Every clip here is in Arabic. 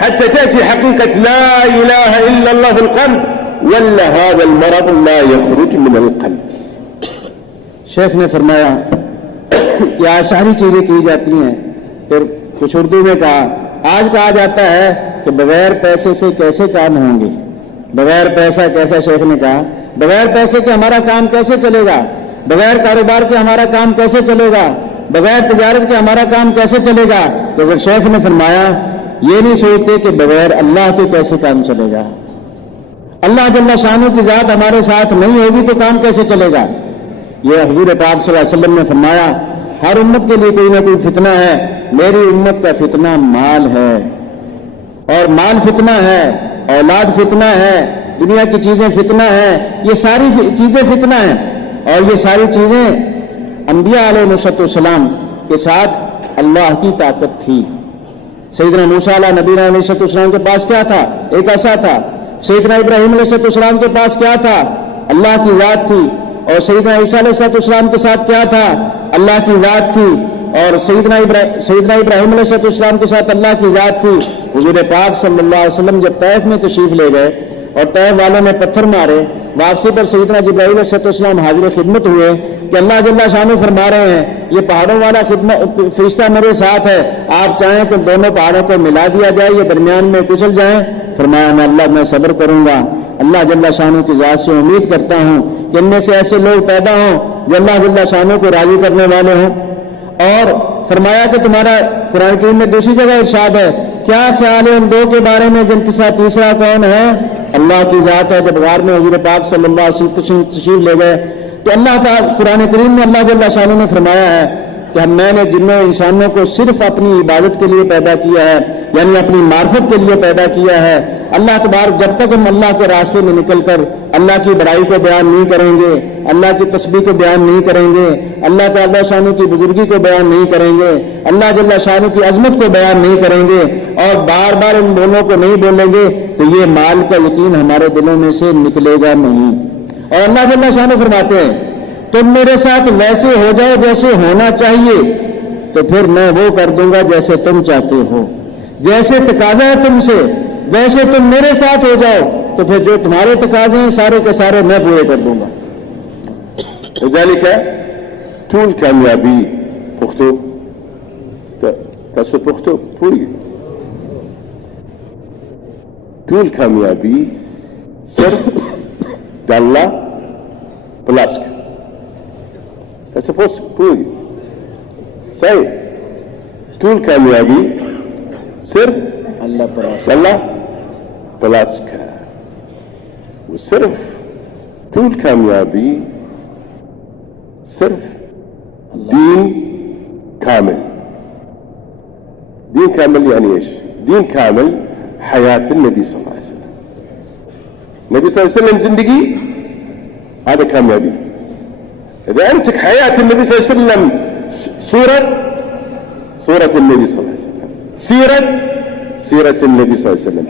حتى تأتي حقيقة لا إله إلا الله في القلب ولا هذا المرض لا يخرج من القلب. شیخ نے فرمایا کہ آج ساری چیزیں کی جاتی ہیں، پھر کچھ اردو میں کہا آج کہا جاتا ہے کہ بغیر پیسے سے کیسے کام ہوں گے، بغیر پیسہ کیسا، شیخ نے کہا بغیر پیسے کے ہمارا کام کیسے چلے گا، بغیر کاروبار کے ہمارا کام کیسے چلے گا، بغیر تجارت کے ہمارا کام کیسے چلے گا. تو پھر شیخ نے فرمایا یہ نہیں سوچتے کہ بغیر اللہ کے کیسے کام چلے گا، اللہ جل شانہ کی ذات ہمارے ساتھ نہیں ہوگی تو کام کیسے چلے گا. یہ حضور پاک صلی اللہ علیہ وسلم نے فرمایا ہر امت کے لیے کوئی نہ کوئی فتنہ ہے، میری امت کا فتنہ مال ہے، اور مال فتنہ ہے، اولاد فتنہ ہے، دنیا کی چیزیں فتنہ ہے، یہ ساری چیزیں فتنہ ہیں. اور یہ ساری چیزیں انبیاء علیہ السلام کے ساتھ اللہ کی طاقت تھی. سیدنا موسیٰ علیہ نبی علیہ السلام کے پاس کیا تھا؟ ایک عصا تھا. سیدنا ابراہیم علیہ السلام کے پاس کیا تھا؟ اللہ کی ذات تھی. اور سیدنا عیسیٰ علیہ السلام کے ساتھ کیا تھا؟ اللہ کی ذات تھی. اور سیدنا ابراہیم علیہ السلام کے ساتھ اللہ کی ذات تھی. حضور پاک صلی اللہ علیہ وسلم جب طائف میں تشریف لے گئے اور طائف والوں نے پتھر مارے، واپسی پر سیدنا جبرائیل علیہ السلام حاضر خدمت ہوئے کہ اللہ جل شانہ فرما رہے ہیں یہ پہاڑوں والا فرشتہ میرے ساتھ ہے، آپ چاہیں تو دونوں پہاڑوں کو ملا دیا جائے، یہ درمیان میں کچل جائیں. فرمایا میں صبر کروں گا. اللہ جل شانہ کی ذات سے امید کرتا ہوں کہ ان میں سے ایسے لوگ پیدا ہوں جو اللہ جل شانہ کو راضی کرنے والے ہوں. اور فرمایا کہ تمہارا قرآن کریم میں دوسری جگہ ارشاد ہے کیا خیال ہے ان دو کے بارے میں جن کے ساتھ تیسرا کون ہے؟ اللہ کی ذات ہے. جب غار میں حضور پاک صلی اللہ علیہ وسلم تشریف لے گئے تو اللہ تعالیٰ قرآن کریم میں اللہ جل شانہ نے فرمایا ہے کہ میں نے جنوں انسانوں کو صرف اپنی عبادت کے لیے پیدا کیا ہے، یعنی اپنی معرفت کے لیے پیدا کیا ہے. اللہ تبارک جب تک ہم اللہ کے راستے میں نکل کر اللہ کی بڑائی کو بیان نہیں کریں گے، اللہ کی تسبیح کو بیان نہیں کریں گے، اللہ تعالیٰ شانہ کی بزرگی کو بیان نہیں کریں گے، اللہ جل شانہ کی عظمت کو بیان نہیں کریں گے، اور بار بار ان دونوں کو نہیں بولیں گے تو یہ مال کا یقین ہمارے دلوں میں سے نکلے گا نہیں. اور اللہ جل شانہ فرماتے ہیں تم میرے ساتھ ویسے ہو جاؤ جیسے ہونا چاہیے تو پھر میں وہ کر دوں گا جیسے تم چاہتے ہو، جیسے تقاضا ہے تم سے ویسے تم میرے ساتھ ہو جاؤ تو پھر جو تمہارے تقاضے ہیں سارے کے سارے میں پورے کر دوں گا. لذلك ټول کامیابی پښتو تاسو پښتو پوری ټول کامیابی صرف د الله پلاس تاسو پوری صحیح ټول کامیابی صرف اللہ پلاس الله پلاس کا وصرف ټول کامیابی صرف دين كامل. دين كامل يعني ايش؟ دين كامل حياة النبي صلى الله عليه وسلم. النبي صلى الله عليه وسلم زندگی هذا كاميابي. اذا امسك حياة النبي صلى الله عليه وسلم صورة النبي صلى الله عليه وسلم، سيرة النبي صلى الله عليه وسلم،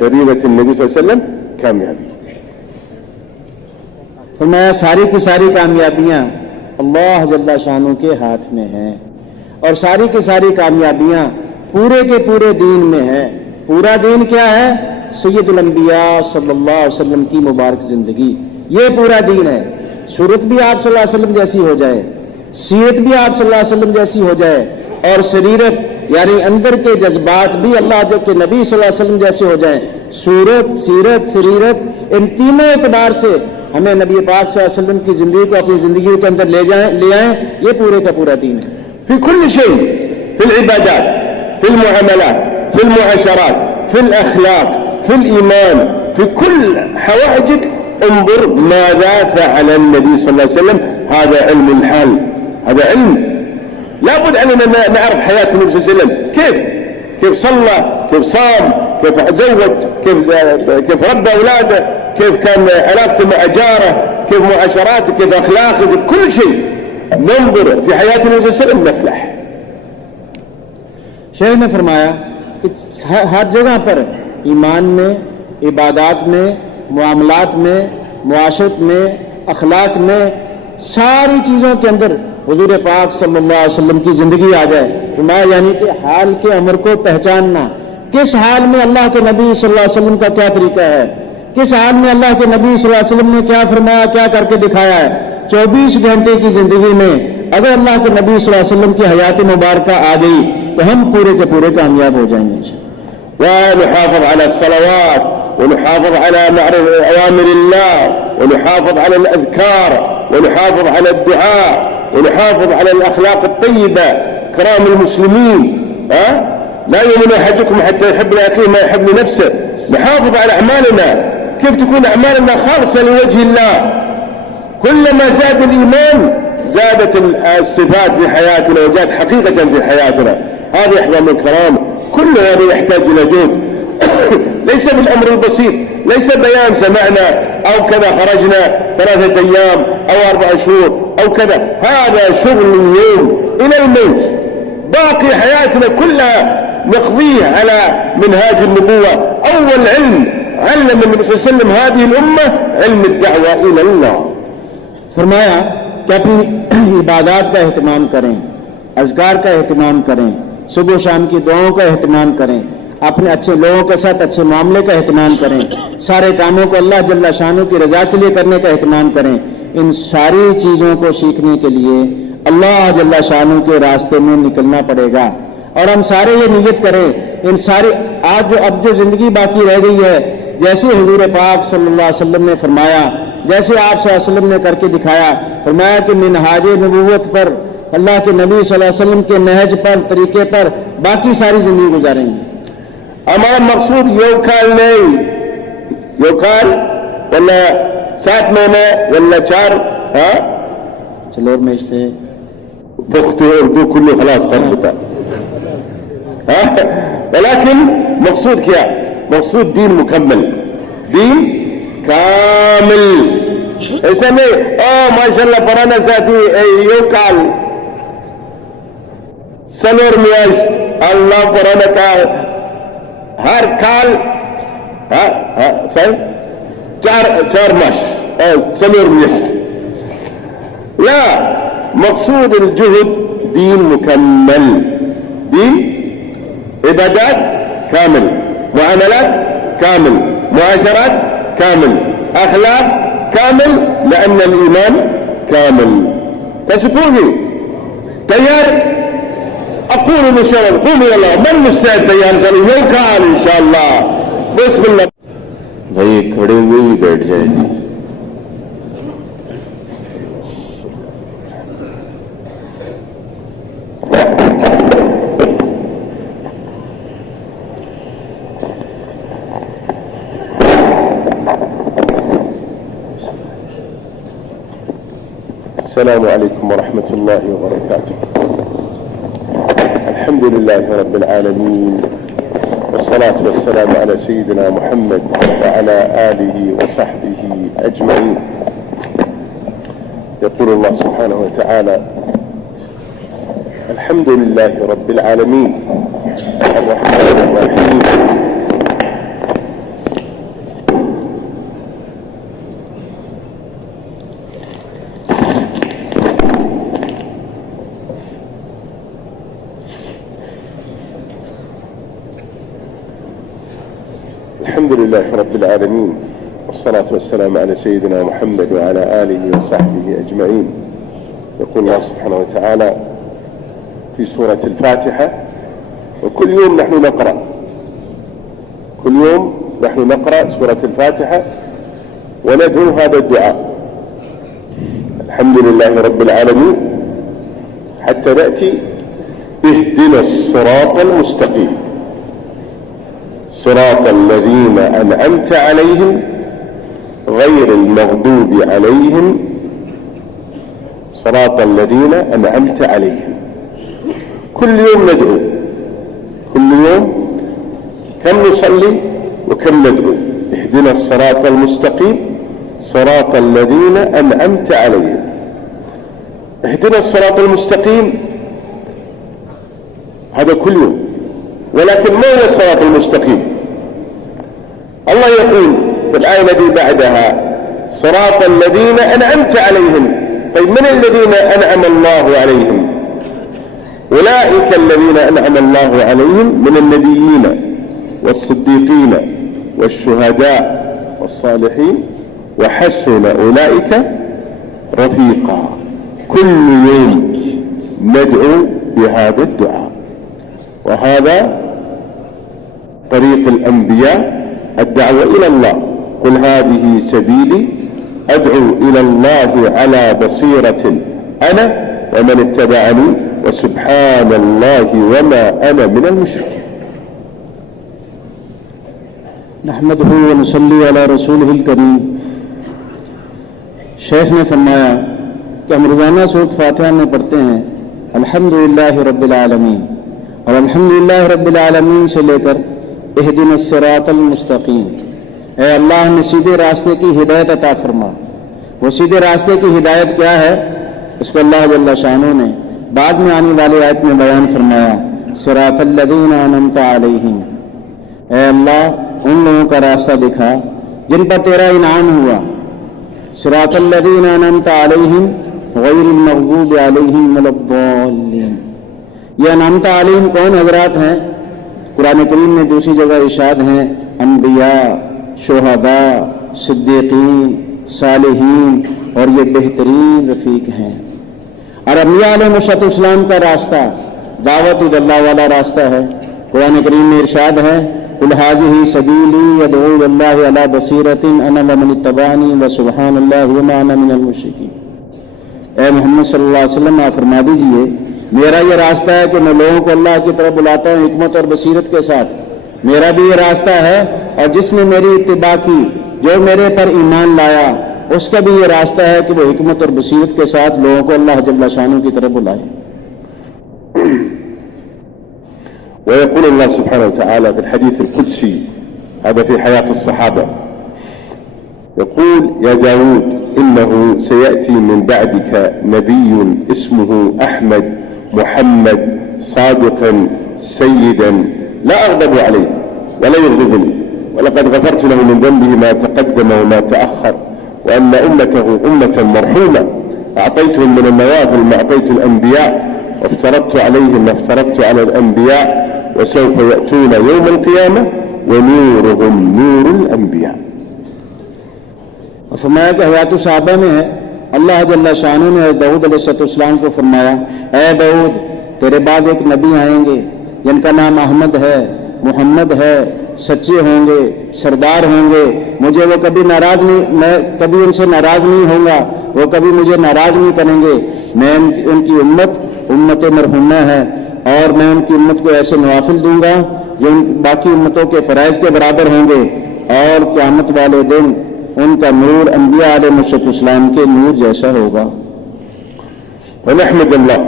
سريرة النبي صلى الله عليه وسلم كاميابي. فرمایا ساری کی ساری کامیابیاں اللہ جل شانہ کے ہاتھ میں ہیں، اور ساری کی ساری کامیابیاں پورے کے پورے دین میں ہیں. پورا دین کیا ہے؟ سید الانبیاء صلی اللہ علیہ وسلم کی مبارک زندگی، یہ پورا دین ہے. صورت بھی آپ صلی اللہ علیہ وسلم جیسی ہو جائے، سیرت بھی آپ صلی اللہ علیہ وسلم جیسی ہو جائے، اور سریرت یعنی اندر کے جذبات بھی اللہ جب کے نبی صلی اللہ علیہ وسلم جیسے ہو جائیں. صورت، سیرت، سریرت، ان تینوں اعتبار سے ہمیں نبی پاک صلی اللہ علیہ وسلم کی زندگی کو اپنی زندگی کے اندر لے آئیں. یہ پورے کا پورا دین ہے. في كل شيء، في العبادات، في المعاملات، في المعاشرات، في الأخلاق، في الإيمان، في كل حوائجك انظر ماذا فعل النبي صلى الله عليه وسلم. هذا علم الحال، هذا علم لابد أننا نعرف حياة النبي صلى الله عليه وسلم، كيف صلى، كيف صام، كيف زوج، كيف ربى أولاده، كيف كان علاقته مع جاره، كيف معاشراته، كيف أخلاقه، كيف كل شيء ننظر في حياة النبي صلى الله عليه وسلم نفلح. شیخ نے فرمایا کہ ہر جگہ پر ایمان میں، عبادات میں، معاملات میں، معاشرت میں، اخلاق میں، ساری چیزوں کے اندر حضور پاک صلی اللہ علیہ وسلم کی زندگی آ جائے. فرمایا یعنی کہ حال کے امر کو پہچاننا، किस हाल में अल्लाह के नबी सल्लल्लाहु अलैहि वसल्लम का क्या तरीका है, किस हाल में अल्लाह के नबी सल्लल्लाहु अलैहि वसल्लम ने क्या फरमाया, क्या करके दिखाया है। 24 घंटे की जिंदगी में अगर अल्लाह के नबी सल्लल्लाहु अलैहि वसल्लम की हयात मुबारक आ गई तो हम पूरे के पूरे कामयाब हो जाएंगे। ونحافظ على الصلوات ونحافظ على أوامر الله ونحافظ على الأذكار ونحافظ على الدعاء ونحافظ على الأخلاق الطيبة كرام المسلمين. لا يؤمن أحدكم حتى يحب لأخيه ما يحب لنفسه. نحافظ على أعمالنا، كيف تكون أعمالنا خالصة لوجه الله. كلما زاد الإيمان زادت الصفات في حياتنا وجاءت حقيقة في حياتنا. هذا أحوال الكرام، كل هذا يحتاج إلى جهد. ليس بالأمر البسيط، ليس بيان سمعنا أو كذا خرجنا 3 أيام أو 4 شهور أو كذا. هذا شغل اليوم إلى الموت، باقي حياتنا كلها نقضيه على منهاج النبوة. أول علم علم النبي صلى الله عليه وسلم هذه الأمة علم الدعوة إلى الله. फरमाया कि अपनी इबादत का एहतमाम करें, अज़कार का एहतमाम करें, सुबह शाम की दुआओं का एहतमाम करें, अपने अच्छे लोगों के साथ अच्छे मामले का एहतमाम करें, सारे कामों को अल्लाह जल्ला शानू की रजा के लिए करने का एहतमाम करें। इन सारी चीज़ों को सीखने के लिए अल्लाह जल्ला शानू के रास्ते में निकलना पड़ेगा। और हम सारे ये नियत करें, इन सारी अब जो जिंदगी बाकी रह गई है, जैसे हुजूर पाक सल्लल्लाहु अलैहि वसल्लम ने फरमाया, जैसे आप सल्लल्लाहु अलैहि वसल्लम ने करके दिखाया, फरमाया कि मिनहाज नबूवत पर, अल्लाह के नबी सल्लल्लाहु अलैहि वसल्लम के नहज पर, तरीके पर बाकी सारी जिंदगी गुजारेंगे। हमारा मकसूद योकाल नहीं, योकाल वला 7 महीने वला 4 चलोर में से पुख्ते उर्दू कुल्लू खलास खत्म। ولكن مقصود क्या? मकसूद दीन मुकम्मल, दीन कामिल। ऐसा नहीं माशाल्लाह पराना साथी योकाल सलोर मियाश्त अल्लाह पराना का हर काल सही 4 मास सलोर मियाश्त. لا، مقصود الجهد دين مكمل، دين عبادات كامل، معاملات كامل، معاشرات كامل، أخلاق كامل، لأن الإيمان كامل. تسكوني تيار أقول إن شاء الله قوموا يلا من مستعد تيار إن شاء الله يوكال إن شاء الله بسم الله. भाई खड़े हुए ही बैठ जाए जी. السلام عليكم ورحمة الله وبركاته. الحمد لله رب العالمين، والصلاة والسلام على سيدنا محمد وعلى آله وصحبه أجمعين. يقول الله سبحانه وتعالى: الحمد لله رب العالمين الرحمن الرحيم الحمد لله رب العالمين، والصلاة والسلام على سيدنا محمد وعلى آله وصحبه أجمعين. يقول الله سبحانه وتعالى في سورة الفاتحة: وكل يوم نحن نقرأ، كل يوم نحن نقرأ سورة الفاتحة وندعو هذا الدعاء: الحمد لله رب العالمين، حتى نأتي اهدنا الصراط المستقيم، صراط الذين أنعمت عليهم غير المغضوب عليهم، صراط الذين أنعمت عليهم. كل يوم ندعو، كل يوم كم نصلي وكم ندعو: اهدنا الصراط المستقيم صراط الذين أنعمت عليهم. اهدنا الصراط المستقيم هذا كل يوم، ولكن ما هو الصراط المستقيم؟ الله يقول في الآية التي بعدها: صراط الذين أنعمت عليهم. طيب من الذين أنعم الله عليهم؟ أولئك الذين أنعم الله عليهم من النبيين والصديقين والشهداء والصالحين وحسن أولئك رفيقا. كل يوم ندعو بهذا الدعاء، وهذا طريق الأنبياء الدعوة إلى الله. قل هذه سبيلي أدعو إلى الله على بصيرة أنا ومن اتبعني وسبحان الله وما أنا من المشركين. نحمده ونصلي على رسوله الکریم. شیخ نے فرمایا کہ ہم روزانہ سورۃ فاتحہ میں پڑھتے ہیں الحمدللہ رب العالمین، اور الحمدللہ رب العالمین سے لے کر اہدنا الصراط المستقیم، اے اللہ ہمیں سیدھے راستے کی ہدایت عطا فرما. وہ سیدھے راستے کی ہدایت کیا ہے؟ اس کو اللہ جل شانہ نے بعد میں آنے والے آیت میں بیان فرمایا، صراط الذین انعمت علیہم، اے اللہ ان لوگوں کا راستہ دکھا جن پر تیرا انعام ہوا. صراط الذین انعمت علیہم غیر المغضوب علیہم ولا الضالین. یہ انعمت علیہم کون حضرات ہیں؟ قرآن کریم میں دوسری جگہ ارشاد ہیں انبیاء، شہداء، صدیقین، صالحین، اور یہ بہترین رفیق ہیں. اور انبیاء علیہ السلام کا راستہ دعوت اللہ والا راستہ ہے. قرآن کریم میں ارشاد ہے قل ھذہ سبیلی ادعو الی اللہ علی بصیرۃ انا ومن اتبعنی وسبحان اللہ وما انا من المشرکین. اے محمد صلی اللہ علیہ وسلم آپ فرما دیجئے میرا یہ راستہ ہے کہ میں لوگوں کو اللہ کی طرف بلاتا ہوں حکمت اور بصیرت کے ساتھ. میرا بھی یہ راستہ ہے، اور جس نے میری اتباع کی، جو میرے پر ایمان لایا، اس کا بھی یہ راستہ ہے کہ وہ حکمت اور بصیرت کے ساتھ لوگوں کو اللہ جل شانہ کی طرف بلائے. ويقول الله سبحانه وتعالى في الحديث القدسي، هذا في حياة الصحابة، يقول يا داود إنه سيأتي من بعدك نبي اسمه أحمد محمد صادقا سيدا لا أغضب عليه ولا يغضبني، ولقد غفرت له من ذنبه ما تقدم وما تأخر، وأن أمته أمة مرحومة أعطيتهم من النوافل ما أعطيت الأنبياء، وافترضت عليهم ما افترضت على الأنبياء، وسوف يأتون يوم القيامة ونورهم نور الأنبياء. اور فرمایا کہ حیات الصحابہ میں ہے اللہ جل شانہ نے داؤد علیہ السلام کو فرمایا اے داؤد تیرے بعد ایک نبی آئیں گے جن کا نام احمد ہے، محمد ہے، سچے ہوں گے، سردار ہوں گے، مجھے وہ کبھی ناراض نہیں، میں کبھی ان سے ناراض نہیں ہوں گا، وہ کبھی مجھے ناراض نہیں کریں گے. میں ان کی امت مرحومہ ہے، اور میں ان کی امت کو ایسے نوافل دوں گا جو باقی امتوں کے فرائض کے برابر ہوں گے، اور قیامت والے دن ان کا نور انبیاء علیہ السلام کے نور جیسا ہوگا. ونحمد الله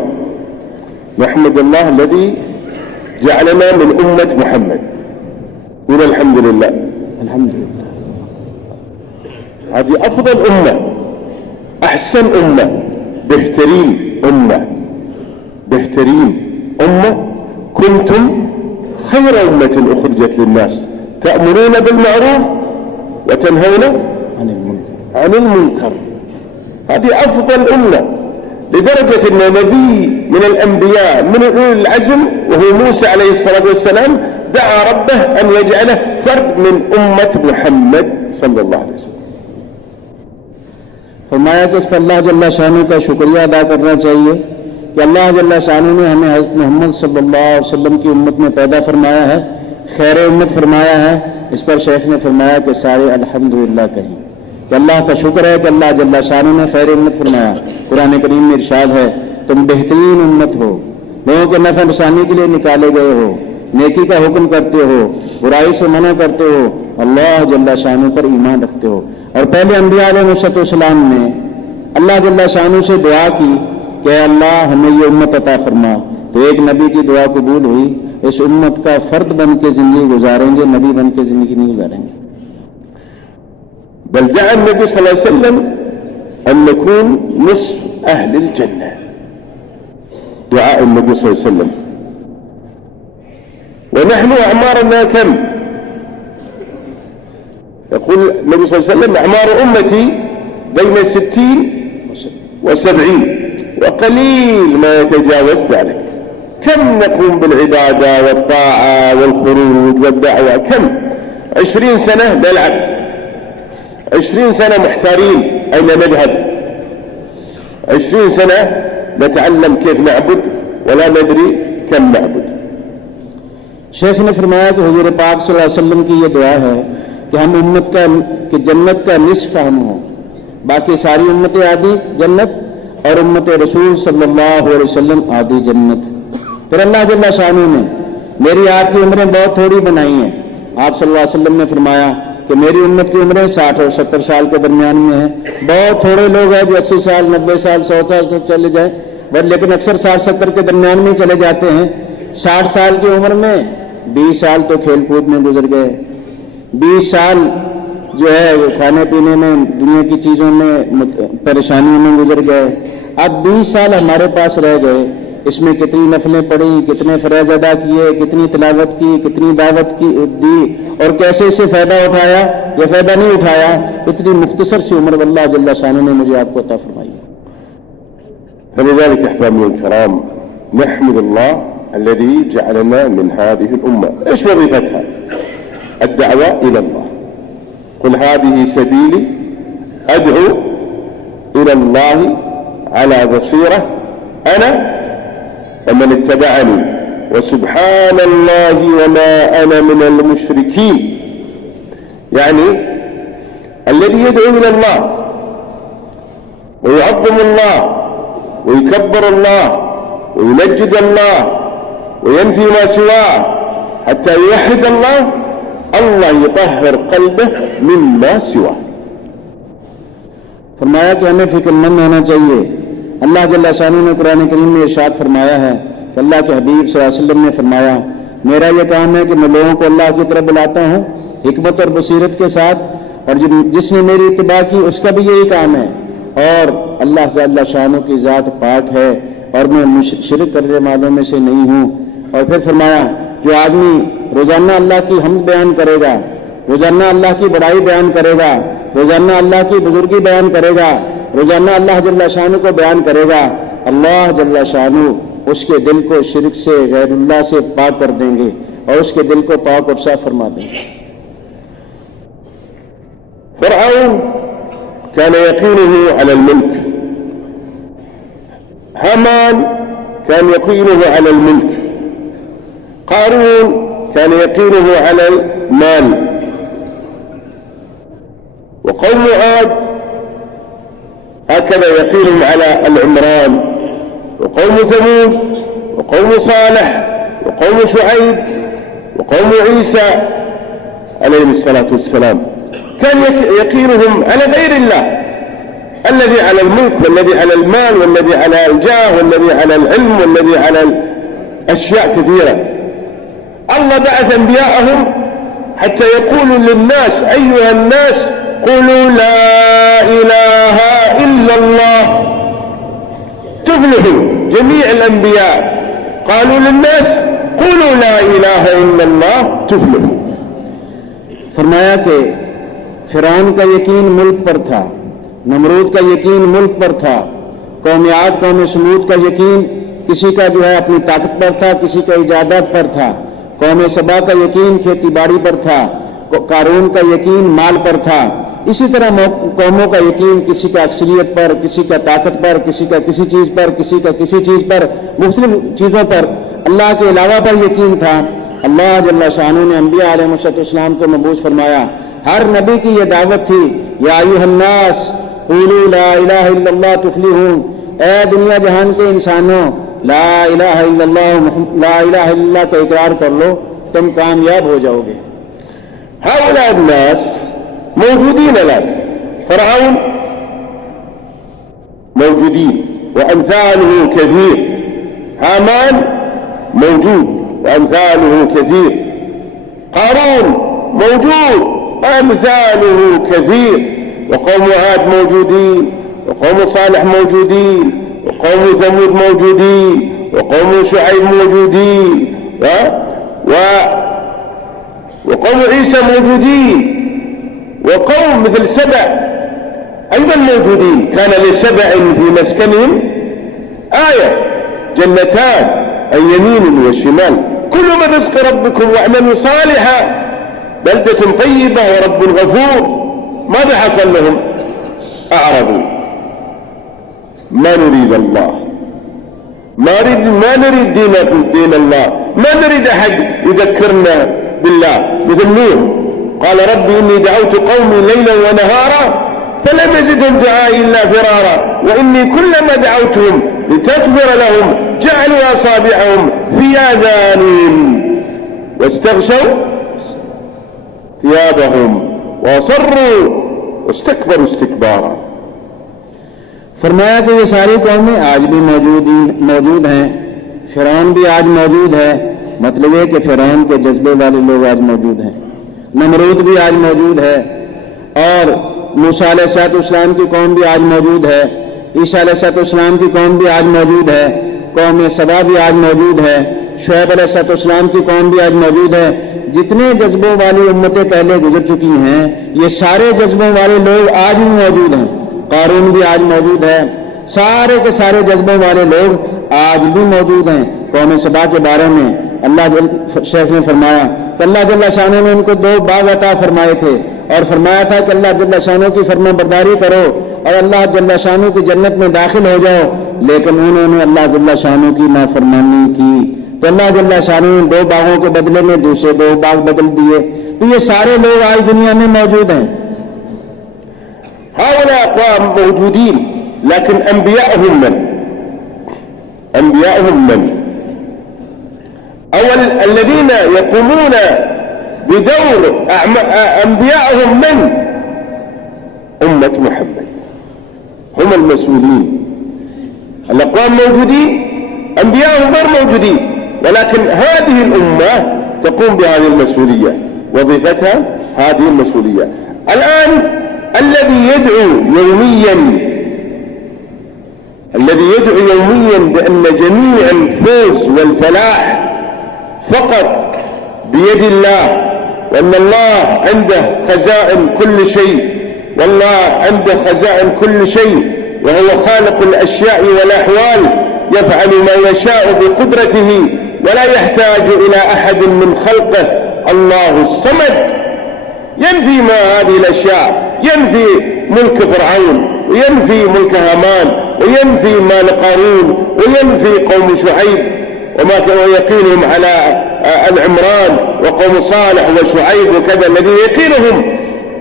الذي جعلنا من أمة محمد. قول الحمد لله. الحمد لله. هذه أفضل أمة، أحسن أمة، بهترين أمة، بهترين أمة. كنتم خير أمة أخرجت للناس تأمرون بالمعروف وتنهون عن المنكر. هذه أفضل أمة، لدرجة أن نبي من الأنبياء من أولي العزم وهو موسى عليه الصلاة والسلام دعا ربه أن يجعله فرد من أمة محمد صلى الله عليه وسلم. فرمایا کہ اس پر اللہ جل شانہ کا شکریہ ادا کرنا چاہیے کہ اللہ جل شانہ نے ہمیں حضرت محمد صلی اللہ علیہ وسلم کی امت میں پیدا فرمایا ہے، خیر امت فرمایا ہے. اس پر شیخ نے فرمایا کہ سارے الحمدللہ کہیں کہ اللہ کا شکر ہے کہ اللہ جل شانہ نے خیر امت فرمایا. قرآن کریم میں ارشاد ہے تم بہترین امت ہو، لوگوں کے نفع رسانی کے لیے نکالے گئے ہو، نیکی کا حکم کرتے ہو، برائی سے منع کرتے ہو، اللہ جل شانہ پر ایمان رکھتے ہو. اور پہلے انبیاء علیہ السلام نے اللہ جل شانہ سے دعا کی کہ اے اللہ ہمیں یہ امت عطا فرما، تو ایک نبی کی دعا قبول ہوئی. اس امت کا فرد بن کے زندگی گزاریں گے، نبی بن کے زندگی نہیں گزاریں گے. بل دعا النبي صلى الله عليه وسلم أن نكون نصف أهل الجنة. دعاء النبي صلى الله عليه وسلم. ونحن أعمارنا كم؟ يقول النبي صلى الله عليه وسلم أعمار أمتي بين 60 و70 وقليل ما يتجاوز ذلك. كم نقوم بالعبادة والطاعة والخروج والدعوة، كم 20 سنة نلعب، 20 سنة محتارين أين نذهب، 20 سنة نتعلم كيف نعبد ولا ندري كم نعبد. शेख ने फरमाया कि हुजूर पाक सल्लल्लाहु अलैहि वसल्लम की ये दुआ है कि हम उम्मत का कि जन्नत का निस्फ हम हो, बाकी सारी उम्मत आदि जन्नत और उम्मत रसूल सल्लल्लाहु अलैहि वसल्लम आदि जन्नत। फिर अल्लाह जल्ला शानू ने मेरी आपकी उम्रें बहुत थोड़ी बनाई हैं। आप सल्लल्लाहु अलैहि वसल्लम ने फरमाया कि मेरी उम्मत की उम्रें 60 और 70 साल के दरमियान में है। बहुत थोड़े लोग हैं जो 80 साल 90 साल 100 साल तक चले जाए, बट लेकिन अक्सर 60-70 के दरमियान में चले जाते हैं। 60 साल की उम्र में 20 साल तो खेल कूद में गुजर गए, 20 साल जो है खाने पीने में दुनिया की चीजों में परेशानियों में गुजर गए। अब 20 साल हमारे पास रह गए, इसमें कितनी नफलें पढ़ी, कितने फराइज अदा किए, कितनी तिलावत की, कितनी दावत की दी और कैसे इससे फायदा उठाया या फायदा नहीं उठाया। इतनी मुख्तसर सी उम्र अल्लाह जल्ला शान ने मुझे आपको अता फरमाई। فلذلك أحبابي الكرام نحمد الله الذي جعلنا من هذه الأمة. إيش وظيفتها؟ الدعوة إلى الله. قل هذه سبيلي أدعو إلى الله على بصيرة أنا ومن اتبعني وسبحان الله وما أنا من المشركين. يعني الذي يدعو إلى الله ويعظم الله ويكبر الله ويمجد الله وينفي ما سواه حتى يوحد الله، الله يطهر قلبه مما سواه. फरमाया कि हमें फिक्रमंद होना चाहिए। अल्लाह जल्ला शानू ने कुरान करीम में इरशाद फरमाया है कि अल्लाह के हबीब सल्लल्लाहु अलैहि वसल्लम ने फरमाया मेरा यह काम है कि मैं लोगों को अल्लाह की तरफ बुलाता हूँ हिकमत और बसीरत के साथ, और जिसने मेरी इत्तिबा की उसका भी यही काम है। और अल्लाह जल्ला शानू की ज़ात पाक है और मैं शिरक करने वालों में से नहीं हूँ। और फिर फरमाया जो आदमी रोजाना अल्लाह की हम्द बयान करेगा, रोजाना अल्लाह की बड़ाई बयान करेगा, रोजाना अल्लाह की बुजुर्गी बयान करेगा, रोजाना अल्लाह जल्ला शानू को बयान करेगा, अल्लाह जल्ला शानू उसके दिल को शिरक से गैरुल्लाह से पाक कर देंगे और उसके दिल को पाक और साफ फरमा देंगे। فرعون كان يقينه على الملك، هامان كان يقينه على الملك، قارون كان يقينه على المال، وقوم عاد هكذا يقينهم على العمران، وقوم ثمود وقوم صالح وقوم شعيب وقوم عيسى عليهم الصلاة والسلام كان يقينهم على غير الله، الذي على الملك والذي على المال والذي على الجاه والذي على العلم والذي على أشياء كثيرة. الله بعث أنبياءهم حتى يقولوا للناس أيها الناس قولوا لا إله إلا الله تفلحوا. جميع الأنبياء قالوا للناس قولوا لا إله إلا الله تفلحوا. फरमाया कि फिरौन का यकीन मुल्क पर था, नमरूद का यकीन मुल्क पर था, कौम आद कौम समूद का यकीन किसी का जो है अपनी ताकत पर था, किसी का इजादत पर था, कौम सबा का यकीन खेती बाड़ी पर था, कारून का यकीन माल पर था। इसी तरह कौमों का यकीन किसी का अक्सरियत पर, किसी का ताकत पर, किसी का किसी चीज पर, किसी का किसी चीज पर, मुख्तलिफ चीजों पर अल्लाह के अलावा पर यकीन था। अल्लाह जल्ला शानू ने अंबिया अलैहिस्सलाम को मबूस फरमाया। हर नबी की यह दावत थी या अय्युहन्नास क़ूलू ला इलाहा इल्लल्लाह तुफ़्लिहून, ए दुनिया जहान के इंसानों ला इलाहा इल्लल्लाह का इकरार कर लो, तुम कामयाब हो जाओगे। هؤلاء الناس موجودين الآن، فرعون موجودين وأمثاله كثير، هامان موجود وأمثاله كثير، قارون موجود وأمثاله كثير، وقوم عاد موجودين وقوم صالح موجودين وقوم ثمود موجودين وقوم شعيب موجودين وقوم عيسى موجودين، وقوم مثل سبع أيضا موجودين. كان لسبع في مسكنهم آية جنتان عن يمين وشمال. كلوا من رزق ربكم واعملوا صالحا بلدة طيبة ورب غفور. ماذا حصل لهم؟ أعرضوا. ما نريد الله، ما نريد دين الله، ما نريد أحد يذكرنا بالله. مثل نوح قال ربي إني دعوت قومي ليلا ونهارا فلم يزدهم دعائي إلا فرارا وإني كلما دعوتهم لتغفر لهم جعلوا أصابعهم في آذانهم واستغشوا ثيابهم وأصروا واستكبروا استكبارا. फरमाया कि ये सारी कौमें आज भी मौजूद हैं, फिरौन भी आज मौजूद है। मतलब ये कि फिरौन के जज्बे वाले लोग आज मौजूद हैं, नमरूद भी आज मौजूद है, और मूसा अलैहिस्सलाम की कौम भी आज मौजूद है, ईसा अलैहिस्सलाम की कौम भी आज मौजूद है, कौम सबा भी आज मौजूद है, शुएब अलैहिस्सलाम की कौम भी आज मौजूद है। जितने जज्बों वाली उम्मतें पहले गुजर चुकी हैं, ये सारे जज्बों वाले लोग आज भी मौजूद हैं। कारून भी आज मौजूद है, सारे के सारे जज्बों वाले लोग आज भी मौजूद हैं। कौम सबा के बारे में अल्लाह शेख ने फरमाया कि अल्लाह जल्ला शानो ने उनको 2 बाग अता फरमाए थे और फरमाया था कि अल्लाह जल्ला शानो की फरमाबरदारी करो और अल्लाह जल्ला शानो की जन्नत में दाखिल हो जाओ, लेकिन उन्होंने अल्लाह जल्ला शानो की नाफरमानी की तो अल्लाह जल्ला शानो ने 2 बागों के बदले में दूसरे 2 बाग बदल दिए। तो ये सारे लोग आज दुनिया में मौजूद हैं। هؤلاء أقوام موجودين، لكن أنبياءهم من؟ أنبياءهم من؟ أول الذين يقومون بدور أنبياءهم من؟ أمة محمد، هم المسؤولين. الأقوام موجودين، أنبياءهم غير موجودين، ولكن هذه الأمة تقوم بهذه المسؤولية، وظيفتها هذه المسؤولية. الآن الذي يدعو يوميا بأن جميع الفوز والفلاح فقط بيد الله، وأن الله عنده خزائن كل شيء، والله عنده خزائن كل شيء، وهو خالق الأشياء والأحوال، يفعل ما يشاء بقدرته ولا يحتاج إلى أحد من خلقه. الله الصمد ينفي ما هذه الأشياء، ينفي ملك فرعون، وينفي ملك هامان، وينفي مال قارون، وينفي قوم شعيب وما كانوا يقينهم على العمران وقوم صالح وشعيب وكذا، الذي يقينهم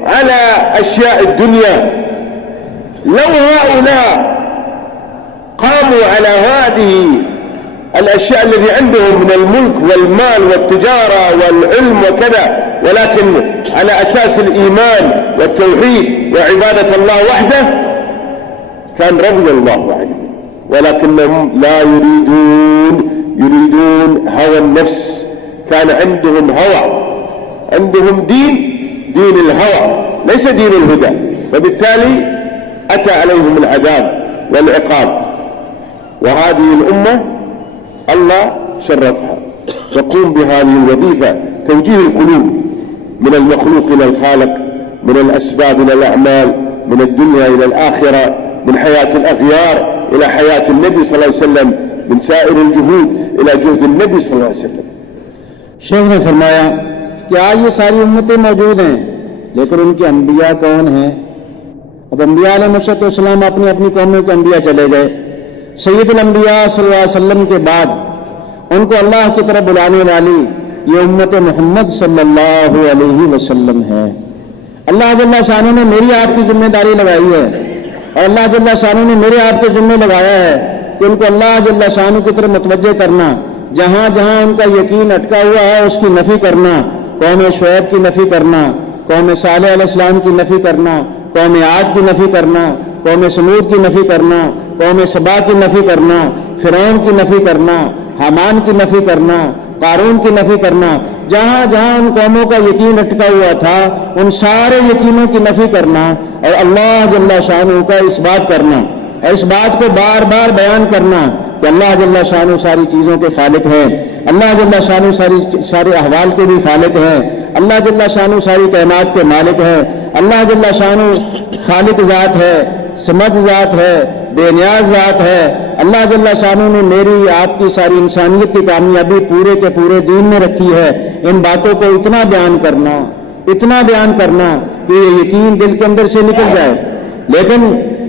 على أشياء الدنيا. لو هؤلاء قاموا على هذه الأشياء الذي عندهم من الملك والمال والتجارة والعلم وكذا، ولكن على أساس الإيمان والتوحيد وعبادة الله وحده، كان رضي الله عنهم. ولكنهم لا يريدون هوى النفس. كان عندهم هوى، عندهم دين الهوى ليس دين الهدى، وبالتالي أتى عليهم العذاب والعقاب. وهذه الأمة الله شرفها، تقوم بهذه الوظيفة، توجيه القلوب من المخلوق إلى الخالق، من الأسباب إلى الأعمال، من الدنيا إلى الآخرة، من حياة الأغيار إلى حياة النبي صلى الله عليه وسلم، من سائر الجهود إلى جهد النبي صلى الله عليه وسلم. शेख ने फरमाया कि आज ये सारी उम्मतें मौजूद हैं, लेकिन उनके अंबिया कौन हैं? अब अंबिया अलैहिस्सलाम अपनी अपनी कौमों के अंबिया चले गए। सैयदुल अंबिया सल्लल्लाहु अलैहि वसल्लम के बाद उनको अल्लाह की तरफ बुलाने वाली ये उम्मत मोहम्मद सल्लल्लाहु अलैहि वसल्लम है। अल्लाह जल्ला शानो ने मेरी आपकी जिम्मेदारी लगाई है, और अल्लाह जल्ला शानो ने मेरे आपके जिम्मे लगाया है कि उनको अल्लाह जल्ला शानो की तरफ मुतवज्जे करना, जहां जहां उनका यकीन अटका हुआ है उसकी नफी करना, कौम शुएब की नफी करना, कौम सालेह अलैहिस्सलाम की नफी करना, कौम आद की नफी करना, कौम समूद की नफी करना, कौम सबा की नफी करना, फिरौन की नफी करना, हामान की नफी करना, कारून की नफी करना। जहां जहां उन कौमों का यकीन अटका हुआ था उन सारे यकीनों की नफी करना और अल्लाह जल्ला शानू का इस बात करना, और इस बात को बार बार बयान करना कि अल्लाह जल्ला शानू सारी चीजों के खालिक है, अल्लाह जल्ला शानू सारे अहवाल के भी खालिक है, अल्लाह जल्ला शानू सारी कायनात के मालिक है, अल्लाह जल्ला शानू खालिक जात है, समद जात है, बेनियाज जात है, اللہ جل شانہ نے میری آپ کی ساری انسانیت کی کامیابی پورے کے پورے دین میں رکھی ہے. ان باتوں کو اتنا بیان کرنا کہ یہ یقین دل کے اندر سے نکل جائے. لیکن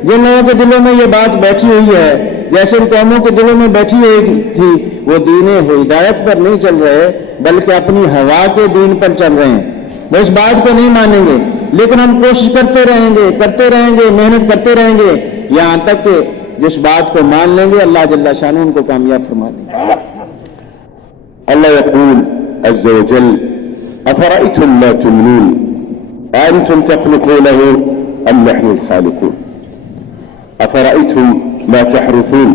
جن لوگوں کے دلوں میں یہ بات بیٹھی ہوئی ہے، جیسے ان قوموں کے دلوں میں بیٹھی ہوئی تھی، وہ دین ہدایت پر نہیں چل رہے بلکہ اپنی ہوا کے دین پر چل رہے ہیں. وہ اس بات کو نہیں مانیں گے، لیکن ہم کوشش کرتے رہیں گے، محنت کرتے رہیں گے، یہاں تک کہ جس بات کو مان لیں گے اللہ جل شانہ ان کو کامیاب فرما دیں گے. اللہ يقول عز وجل: أفرأيتم ما تمنون أأنتم تخلقونه أم نحن الخالقون أفرأيتم ما تحرثون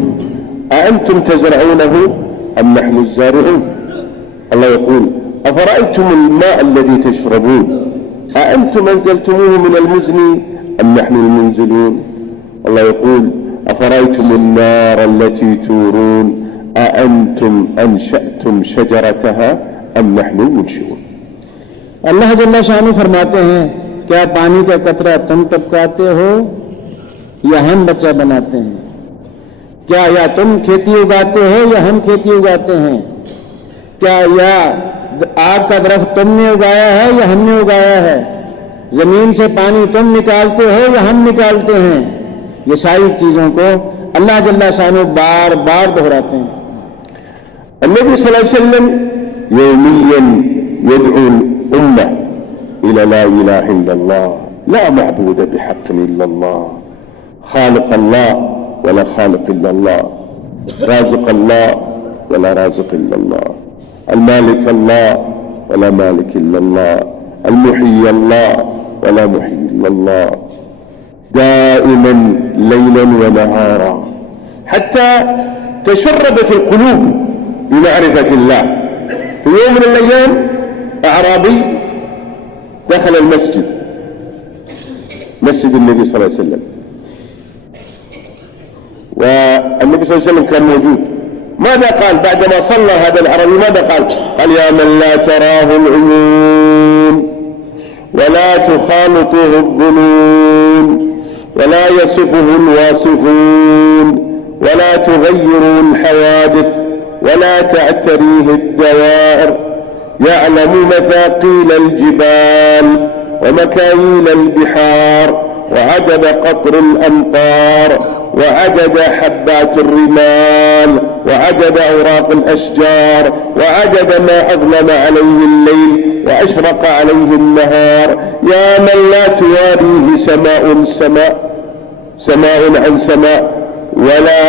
أأنتم تزرعونه أم نحن الزارعون. الله يقول: أفرأيتم الماء الذي تشربون أأنتم أنزلتموه من المزن أم نحن المنزلون. الله يقول: أفرأيتم النار التي تورون أأنتم أنشأتم شجرتها أم نحن المنشئون. اللہ جل شانہ فرماتے ہیں کیا پانی کا قطرہ تم ٹپکاتے ہو یا ہم بچہ بناتے ہیں؟ کیا یا تم کھیتی اگاتے ہو یا ہم کھیتی اگاتے ہیں؟ کیا یا آگ کا درخت تم نے اگایا ہے یا ہم نے اگایا ہے؟ زمین سے پانی تم نکالتے ہو یا ہم نکالتے ہیں؟ یہ ساری چیزوں کو اللہ جل شانہ بار بار دہراتے ہیں. النبي صلى الله عليه وسلم يوميا يدعو الأمة إلى لا إله إلا الله، لا معبود بحق إلا الله، خالق الله ولا خالق إلا الله، رازق الله ولا رازق إلا الله، المالك الله ولا مالك إلا الله، المحيي الله ولا محيي إلا الله، دائما ليلا ونهارا حتى تشربت القلوب بمعرفة الله. في يوم من الأيام أعرابي دخل المسجد، مسجد النبي صلى الله عليه وسلم، والنبي صلى الله عليه وسلم كان موجود. ماذا قال بعدما صلى هذا العربي؟ ماذا قال؟ قال: يا من لا تراه العيون ولا تخالطه الظنون ولا يصفه الواصفون ولا تغيره الحوادث ولا تعتريه الدوائر، يعلم مثاقيل الجبال ومكاييل البحار وعدد قطر الأمطار وعدد حبات الرمال وعدد أوراق الأشجار وعدد ما أظلم عليه الليل وأشرق عليه النهار، يا من لا تواريه سماء عن سماء ولا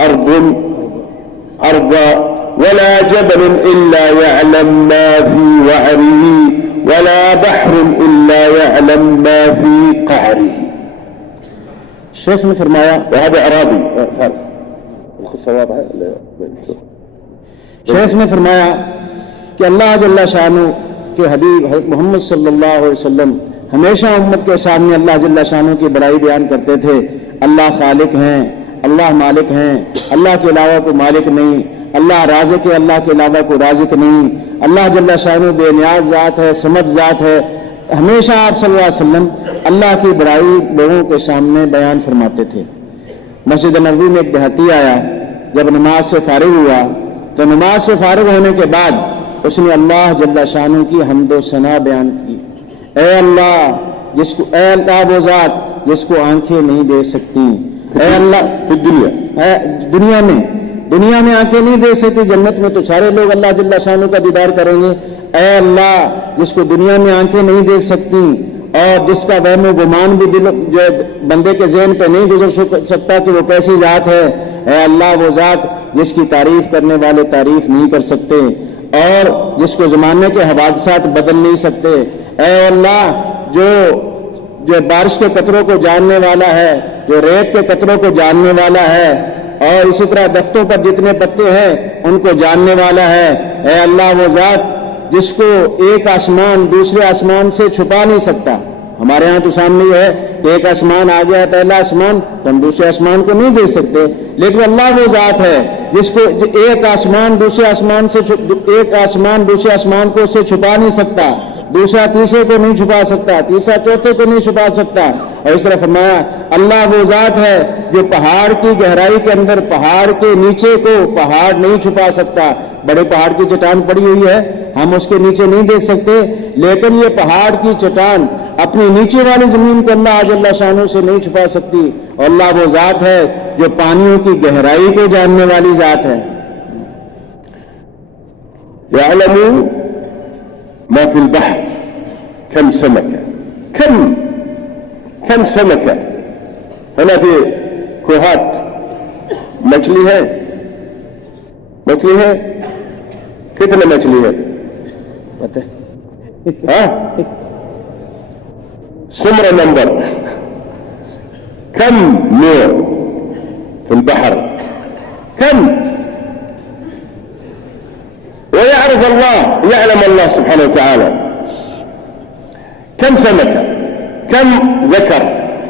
أرض ولا جبل إلا يعلم ما في وعره ولا بحر إلا يعلم ما في قعره. شیخ نے فرمایا وهذا أعرابي. شیخ نے فرمایا کہ اللہ جل شانہ کے حبیب محمد صلی اللہ علیہ وسلم ہمیشہ امت کے سامنے اللہ جل شانہ کی بڑائی بیان کرتے تھے. اللہ خالق ہیں، اللہ مالک ہیں، اللہ کے علاوہ کوئی مالک نہیں، اللہ رازق ہے، اللہ کے علاوہ کوئی رازق نہیں، اللہ جل شانہ بے نیاز ذات ہے، صمد ذات ہے. ہمیشہ آپ صلی اللہ علیہ وسلم اللہ کی بڑائی لوگوں کے سامنے بیان فرماتے تھے. مسجد نبوی میں ایک دیہاتی آیا، جب نماز سے فارغ ہوا تو نماز سے فارغ ہونے کے بعد اس نے اللہ جل شانہ کی حمد و ثنا بیان کی. اے اللہ وہ ذات جس کو آنکھیں نہیں دے سکتی، اے اللہ دنیا میں آنکھیں نہیں دے سکتی، جنت میں تو سارے لوگ اللہ جل شانہ کا دیدار کریں گے. اے اللہ جس کو دنیا میں آنکھیں نہیں دیکھ سکتی اور جس کا وہم و گمان بھی جو بندے کے ذہن پہ نہیں گزر سکتا کہ وہ کیسی ذات ہے. اے اللہ وہ ذات جس کی تعریف کرنے والے تعریف نہیں کر سکتے اور جس کو زمانے کے حوادثات بدل نہیں سکتے. اے اللہ جو بارش کے قطروں کو جاننے والا ہے، جو ریت کے قطروں کو جاننے والا ہے اور اسی طرح درختوں پر جتنے پتے ہیں ان کو جاننے والا ہے. اے اللہ وہ ذات جس کو ایک آسمان دوسرے آسمان سے چھپا نہیں سکتا. ہمارے ہاں تو سامنے یہ ہے کہ ایک آسمان آ گیا ہے، پہلا آسمان، تو ہم دوسرے آسمان کو نہیں دیکھ سکتے، لیکن اللہ وہ ذات ہے جس کو ایک آسمان دوسرے آسمان کو اس سے چھپا نہیں سکتا. दूसरा तीसरे को नहीं छुपा सकता, तीसरा चौथे को नहीं छुपा सकता। और इस तरह फरमाया अल्लाह वो जात है जो पहाड़ की गहराई के अंदर पहाड़ के नीचे को पहाड़ नहीं छुपा सकता। बड़े पहाड़ की चट्टान पड़ी हुई है, हम उसके नीचे नहीं देख सकते, लेकिन ये पहाड़ की चट्टान अपनी नीचे वाली जमीन को अल्लाह जल्ल शानू से नहीं छुपा सकती। और अल्लाह वो जात है जो पानियों की गहराई को जानने वाली जात है। يعلم ما في البحر كم سمكة، كم سمكة هنا في كوهات मछली है कितने मछली है पता हाँ سمرة نمبر كم نوع في البحر كم ويعرف الله يعلم الله سبحانه وتعالى كم سمكة كم ذكر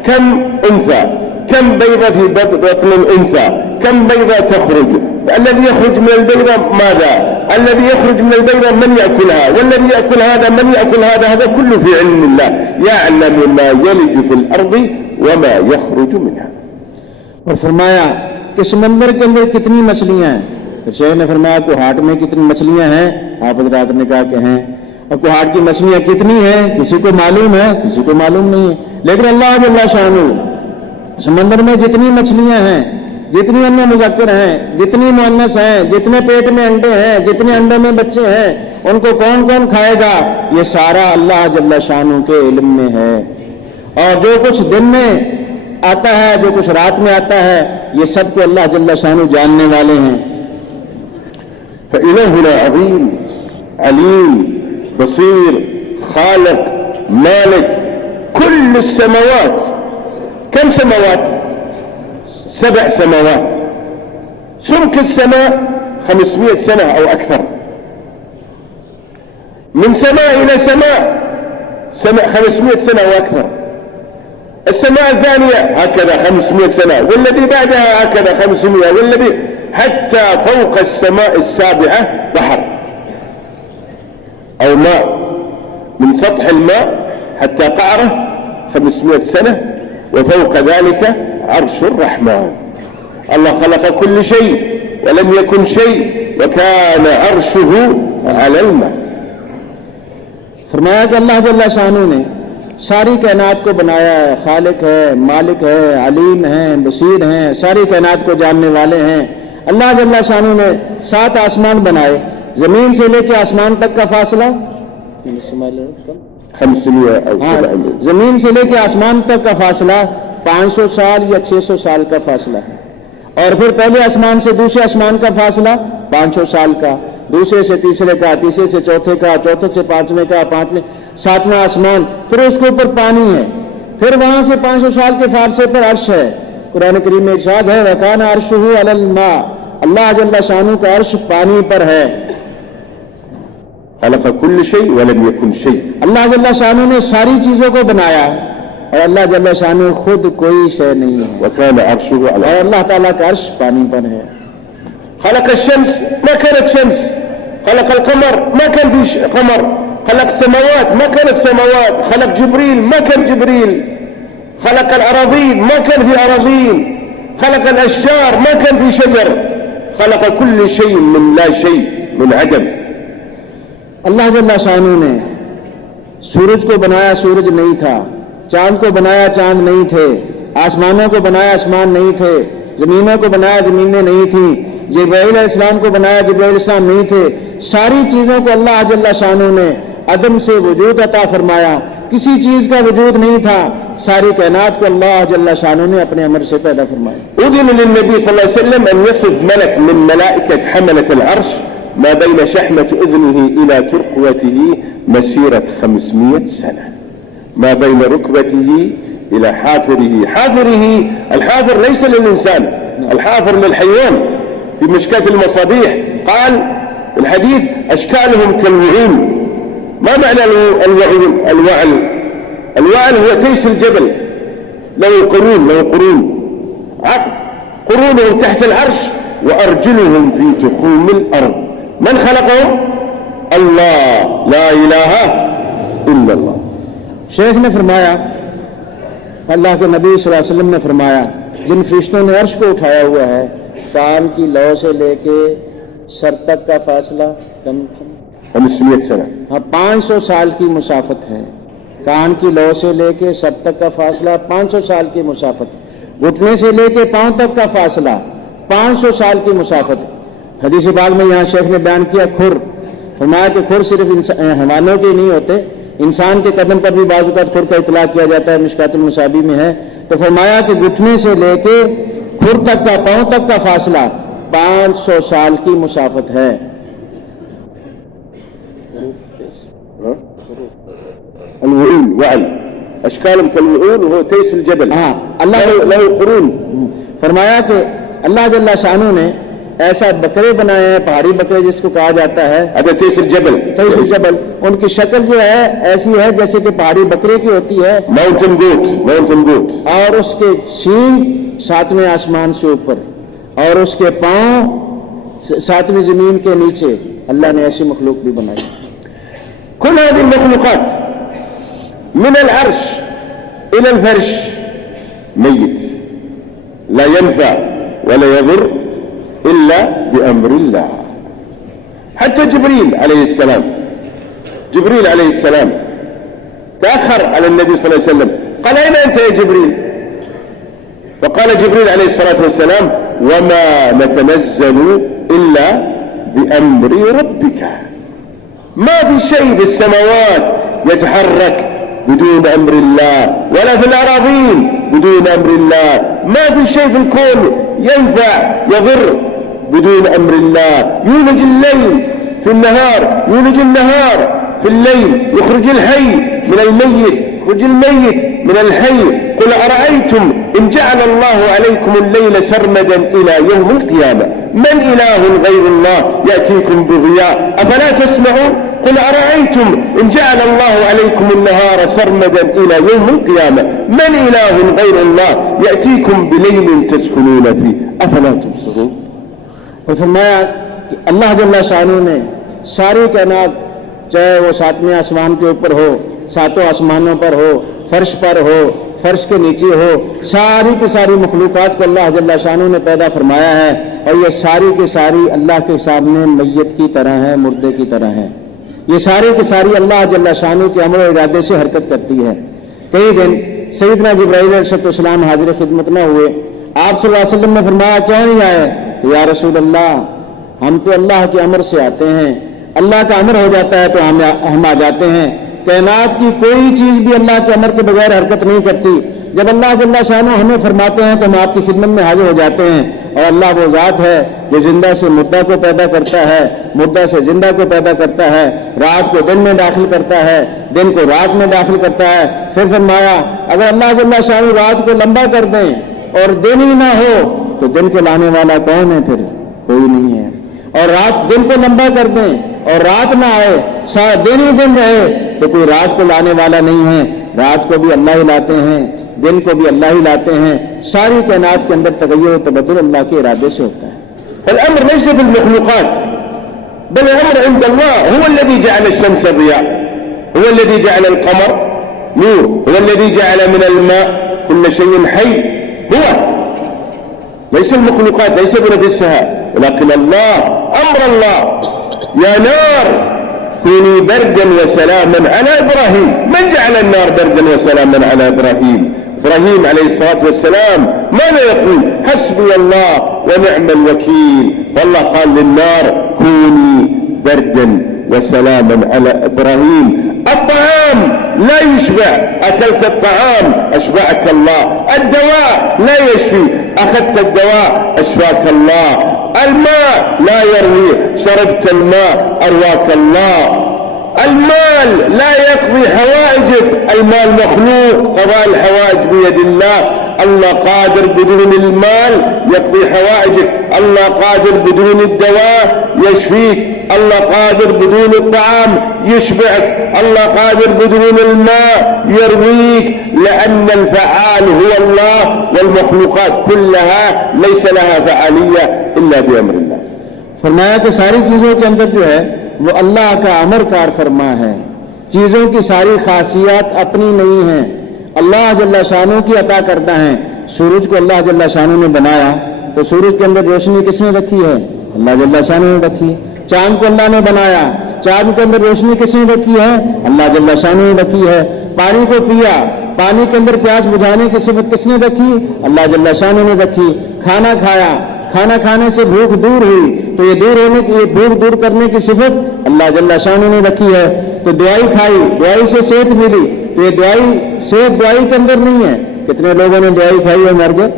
كم أنثى كم بيضة في بطن الأنثى كم بيضة تخرج الذي يخرج من البيضة ماذا الذي يخرج من البيضة من يأكلها والذي يأكل هذا من يأكل هذا كله في علم الله يعلم ما يلج في الأرض وما يخرج منها। और फरमाया कि समंदर के अंदर कितनी मछलियां हैं। फिर शेख ने फरमाया कुहाट में कितनी मछलियां हैं, आप हज़रात ने कहा कि हैं। और कुहाट की मछलियां कितनी हैं किसी को मालूम है, किसी को मालूम नहीं है, लेकिन अल्लाह जल्ल शानू समंदर में जितनी मछलियां हैं, जितनी अन्य मुज़क्कर हैं, जितनी मुअन्नस हैं, जितने पेट में अंडे हैं, जितने अंडे में बच्चे हैं, उनको कौन कौन खाएगा, ये सारा अल्लाह जल्ल शानू के इल्म में है। और जो कुछ दिन में आता है, जो कुछ रात में आता है, ये सब को अल्लाह जल्ल शानू जानने वाले हैं। فإلهنا عظيم عليم بصير خالق مالك كل السماوات كم سماوات 7 سماوات سمك السماء 500 سنة أو أكثر من سماء إلى سماء 500 سنة أو أكثر السماء الثانية هكذا 500 سنة والذي بعدها هكذا 500 والذي حتى فوق السماء السابعة بحر أو ماء من سطح الماء حتى قعره 500 سنة وفوق ذلك عرش الرحمن. الله خلق كل شيء ولم يكن شيء وكان عرشه على الماء. फरमाया कि अल्लाह जल्ल शानू ने सारी कायनात को बनाया है, खालिक है, मालिक है, अलीम है, बसीर हैं, सारी कायनात को जानने वाले हैं। अल्लाह जल्ल शानू ने 7 आसमान बनाए, जमीन से लेकर आसमान तक का फासला 500 जमीन से लेकर आसमान तक का फासला 500 साल या 600 साल का फासला है। और फिर पहले आसमान से दूसरे आसमान का फासला 500 साल का, दूसरे से तीसरे का, तीसरे से चौथे का, चौथे से पांचवें का, पांचवें 7वां आसमान, फिर उसके ऊपर पानी है, फिर वहां से 500 साल के फारसे पर अर्श है। कुरान करीम में इरशाद है वकान अर्शुहु अलल मा, अल्लाह जल्ल शानू का अर्श पानी पर है। खलक़ कुल्ल शै वलम यकुन शै, अल्लाह जल्ल शानू ने सारी चीजों को बनाया और अल्लाह जल्ल शानू खुद कोई शय नहीं है। वकान अर्शुहु अलल, और अल्लाह ताला का अर्श पानी पर है। خلق الشمس ما كانت شمس، خلق القمر ما كان في قمر، خلق السماوات ما كانت سماوات، خلق جبريل ما كان جبريل، خلق الأراضين ما كان في أراضين، خلق الأشجار ما كان في شجر، خلق كل شيء من لا شيء من عدم. अल्लाह जल्ल शानू ने सूरज को बनाया, सूरज नहीं था, चांद को बनाया, चांद नहीं थे, आसमानों को बनाया, आसमान नहीं थे, जमीनों को बनाया, जमीनें नहीं थी, जिब्राइल अलैहिस्सलाम को बनाया, जिब्राइल अलैहिस्सलाम नहीं थे। सारी चीजों को अल्लाह जल्ल शानू ने अदम से वजूद अता फरमाया, किसी चीज का वजूद नहीं था, सारी कायनात को अल्लाह जल्ल शानू ने अपने अमर से पैदा फरमाया। أذن للنبي صلى الله عليه وسلم أن يصف ملك من ملائكة حملة العرش ما بين شحمة أذنه إلى ترقوته مسيرة 500 سنة، ما بين ركبته إلى حافره. حافره الحافر ليس للإنسان، الحافر للحيوان. في مشكاة المصابيح قال الحديث أشكالهم كالوعول. ما معنى الوعل؟ الوعل هو تيس الجبل، له قرون قرونهم تحت العرش وأرجلهم في تخوم الأرض. من خلقهم؟ الله، لا إله الله. शेख ने फरमाया, अल्लाह के नबी सल्लल्लाहु अलैहि वसल्लम ने फरमाया, जिन फरिश्तों ने अर्श को उठाया हुआ है, कान की लौ से लेके सर तक का फासला कम 500 سنة. हाँ 500 साल की मुसाफत है। कान की लौ से लेके सर तक का फासला 500 साल की मुसाफत, घुटने से लेके पांव तक का फासला 500 साल की मुसाफत। हदीस पाक में यहाँ शेख ने बयान किया खुर, फरमाया कि खुर सिर्फ हैवानों के नहीं होते, इंसान के कदम पर भी बाज़ औक़ात खुर का इतलाक़ किया जाता है, मिशकातुल मसाबी में है। तो फरमाया कि घुटने से लेके खुर तक का, पांव तक का फासला 500 साल की मुसाफत है। الوعول وعل أشكالهم كالوعول وهو تيس الجبل. हाँ, अल्लाह له قرون. फरमाया कि अल्लाह जल्ला शानू ने ऐसा बकरे बनाए हैं, पहाड़ी बकरे जिसको कहा जाता है, هذا تيس الجبل. तैस जबल, उनकी शक्ल जो है ऐसी है जैसे कि पहाड़ी बकरे की होती है, mountain goat. और उसके सींग 7वें आसमान से ऊपर और उसके पांव 7वीं जमीन के नीचे। अल्लाह ने ऐसी मखलूक भी बनाई। كل هذه المخلوقات من العرش إلى الفرش ميت لا ينفع ولا يضر إلا بأمر الله. حتى جبريل عليه السلام تأخر على النبي صلى الله عليه وسلم، قال أين أنت يا جبريل؟ فقال جبريل عليه الصلاة والسلام وما نتنزل إلا بأمر ربك. ما في شيء في السماوات يتحرك بدون أمر الله، ولا في الأراضين بدون أمر الله. ما في شيء في الكون ينفع يضر بدون أمر الله. يولج الليل في النهار، يولج النهار في الليل، يخرج الحي من الميت، يخرج الميت من الحي. قل أرأيتم إن جعل الله عليكم الليل سرمدا إلى يوم القيامة من إله غير الله يأتيكم بضياء أفلا تسمعون؟ قل أرأيتم إن جعل الله عليكم النهار سرمدا إلى يوم القيامة من إله غير الله يأتيكم بليل تسكنون فيه أفلا تبصرون. और फरमाया कि अल्लाह जल्ला शानू ने सारी कायनात, चाहे वो 7वें आसमान के ऊपर हो, 7 आसमानों पर हो, फर्श पर हो, फर्श के नीचे हो, सारी की सारी मखलूकात को अल्लाह जल्ला शानू ने पैदा फरमाया है। और ये सारी की सारी अल्लाह के सामने मैयत की तरह है, मुर्दे की तरह है। ये सारी की सारी अल्लाह जल्ला शानू के अमर और इरादे से हरकत करती है। कई दिन सैयदना जिब्राईल अलैहिस्सलाम हाजिर खिदमत न हुए, आप सल्लल्लाहु अलैहि वसल्लम ने फरमाया क्यों नहीं आए? या रसूल अल्लाह, हम तो अल्लाह के अमर से आते हैं, अल्लाह का अमर हो जाता है तो हम आ जाते हैं। कायनात की कोई चीज भी अल्लाह के अमर के बगैर हरकत नहीं करती। जब अल्लाह जल्ला शानू हमें फरमाते हैं तो हम आपकी खिदमत में हाजिर हो जाते हैं। और अल्लाह वो जात है जो जिंदा से मुर्दा को पैदा करता है, मुर्दा से जिंदा को पैदा करता है, रात को दिन में दाखिल करता है, दिन को रात में दाखिल करता है। फिर फरमाया अगर अल्लाह जल्ला शानू रात को लंबा कर दें और दिन ही ना हो तो दिन को लाने वाला कौन है? फिर कोई नहीं है। और रात दिन को लंबा कर दें और रात ना आए, सारा दिन ही दिन रहे तो कोई रात को लाने वाला नहीं है। रात को भी अल्लाह ही लाते हैं, दिन को भी अल्लाह ही लाते हैं। सारी कायनात के अंदर तगय्युर और तबद्दुल अल्लाह के इरादे से होता है। الأمر ليس في المخلوقات بل الأمر عند الله. هو الذي جعل الشمس ضياء، هو الذي جعل القمر نور، هو الذي جعل من الماء كل شيء حي. هو ليس المخلوقات، ليس بنفسها، ولكن الله. أمر الله يا نار كوني بردا وسلاما على إبراهيم. من جعل النار بردا وسلاما على إبراهيم؟ إبراهيم عليه الصلاة والسلام ماذا يقول؟ حسبي الله ونعم الوكيل. فالله قال للنار كوني بردا وسلاما على إبراهيم. الطعام لا يشبع، أكلت الطعام أشبعك الله. الدواء لا يشفي، أخذت الدواء أشفاك الله. الماء لا يروي، شربت الماء أرواك الله. المال لا يقضي حوائجك، المال مخلوق، قضاء الحوائج بيد الله. الله قادر بدون المال يقضي حوائجك، الله قادر بدون الدواء يشفيك، الله قادر بدون الطعام يشبعك، الله قادر بدون الماء يرويك، لأن الفعال هو الله، والمخلوقات كلها ليس لها فعالية إلا بأمر الله. फरमाया कि सारी चीजों के अंदर जो है वो अल्लाह का अमर कार फरमा है। چیزوں کی ساری خاصیات اپنی نہیں ہیں، اللہ جل شانہ کی عطا کرتا ہے۔ سورج کو اللہ جل شانہ نے بنایا تو سورج کے اندر روشنی کس نے رکھی ہے؟ اللہ جل شانہ نے رکھی۔ چاند کو اللہ نے بنایا، چاند کے اندر روشنی کس نے رکھی ہے؟ اللہ جل شانہ نے رکھی ہے۔ پانی کو پیا، پانی کے اندر پیاس بجھانے کی صفت کس نے رکھی؟ اللہ جل شانہ نے رکھی۔ کھانا کھایا، کھانا کھانے سے بھوک دور ہوئی تو یہ بھوک دور کرنے کی صفت اللہ جل شانہ نے رکھی ہے۔ تو دوائی کھائی، دوائی سے صحت ملی تو یہ صحت دوائی کے اندر نہیں ہے۔ کتنے لوگوں نے دوائی کھائی اور مر گئے؟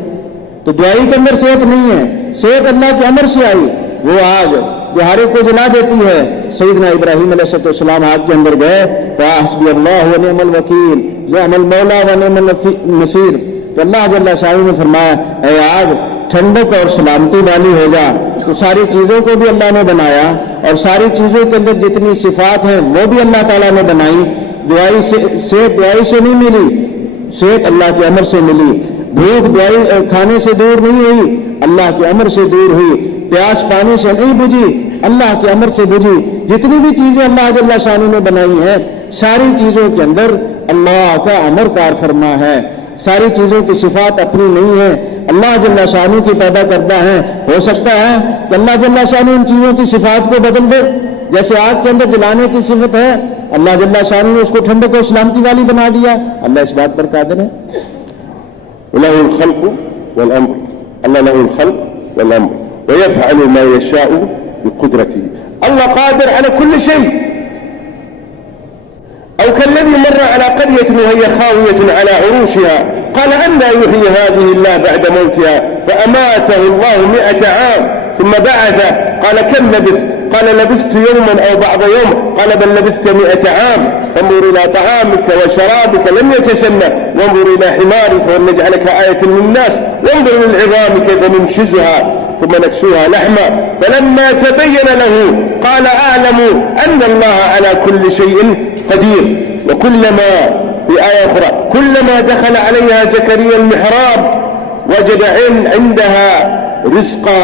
تو دوائی کے اندر صحت نہیں ہے، صحت اللہ کے امر سے آئی۔ وہ آگ جو ہر ایک کو جلا دیتی ہے، سیدنا ابراہیم علیہ السلام آگ کے اندر گئے تو حسبی اللہ و نعم الوکیل نعم المولا و نعم النصیر، تو اللہ جل شانہ نے فرمایا اے آگ ٹھنڈک اور سلامتی والی ہو جا۔ تو ساری چیزوں کو بھی اللہ نے بنایا اور ساری چیزوں کے اندر جتنی صفات ہیں وہ بھی اللہ تعالیٰ نے بنائی۔ صحت دوائی سے نہیں ملی، صحت اللہ کے امر سے ملی۔ بھوک دوائی کھانے سے دور نہیں ہوئی، اللہ کے امر سے دور ہوئی۔ پیاس پانی سے نہیں بجھی، اللہ کے امر سے بجھی۔ جتنی بھی چیزیں اللہ جل شانہ نے بنائی ہیں ساری چیزوں کے اندر اللہ کا امر کار فرما ہے۔ ساری چیزوں کی صفات اپنی نہیں ہے، اللہ جل شانہ کی پیدا کرتا ہے۔ ہو سکتا ہے کہ اللہ جل شانہ ان چیزوں کی صفات کو بدل دے، جیسے آگ کے اندر جلانے کی صفت ہے، اللہ جل شانہ نے اس کو ٹھنڈک اور سلامتی والی بنا دیا۔ اللہ اس بات پر قادر ہے۔ له الخلق والأمر، الله له الخلق والأمر ويفعل ما يشاء بقدرته، الله قادر على كل شيء. أو كالذي مر على قرية وهي خاوية على عروشها قال أنى يحيي هذه الله بعد موتها فأماته الله 100 عام ثم بعثه قال كم لبثت؟ قال لبثت يوما أو بعض يوم قال بل لبثت 100 عام فانظر إلى طعامك وشرابك لم يتسنى وانظر إلى حمارك ولنجعلك آية للناس وانظر للعظام كيف ننشزها ثم نكسوها لحما فلما تبين له قال أعلم أن الله على كل شيء قدير. وكلما في آية أخرى كلما دخل عليها زكريا المحراب وجد عندها رزقا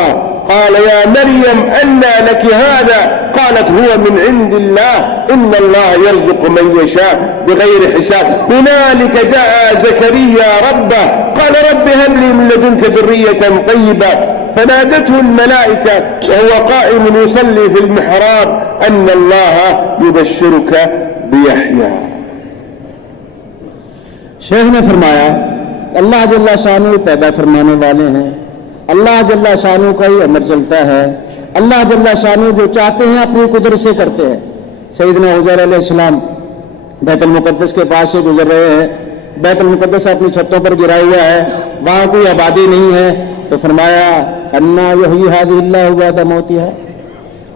قال يا مريم أنى لك هذا قالت هو من عند الله إن الله يرزق من يشاء بغير حساب. هنالك دعا زكريا ربه قال رب هب لي من لدنك ذرية طيبة فنادته الملائكة وهو قائم يصلي في المحراب أن الله يبشرك بيحيى. شیخ نے فرمایا اللہ جل شانہ پیدا فرمانے والے ہیں، اللہ جل شانہ کا ہی امر چلتا ہے، اللہ جل شانہ جو چاہتے ہیں اپنی قدرت سے کرتے ہیں۔ سیدنا حضیر علیہ السلام بیت المقدس کے پاس سے گزر رہے ہیں، بیت المقدس اپنی چھتوں پر گرا ہوا ہے، وہاں کوئی آبادی نہیں ہے، تو فرمایا انا یحیی ھذہ اللہ بعد موتھا،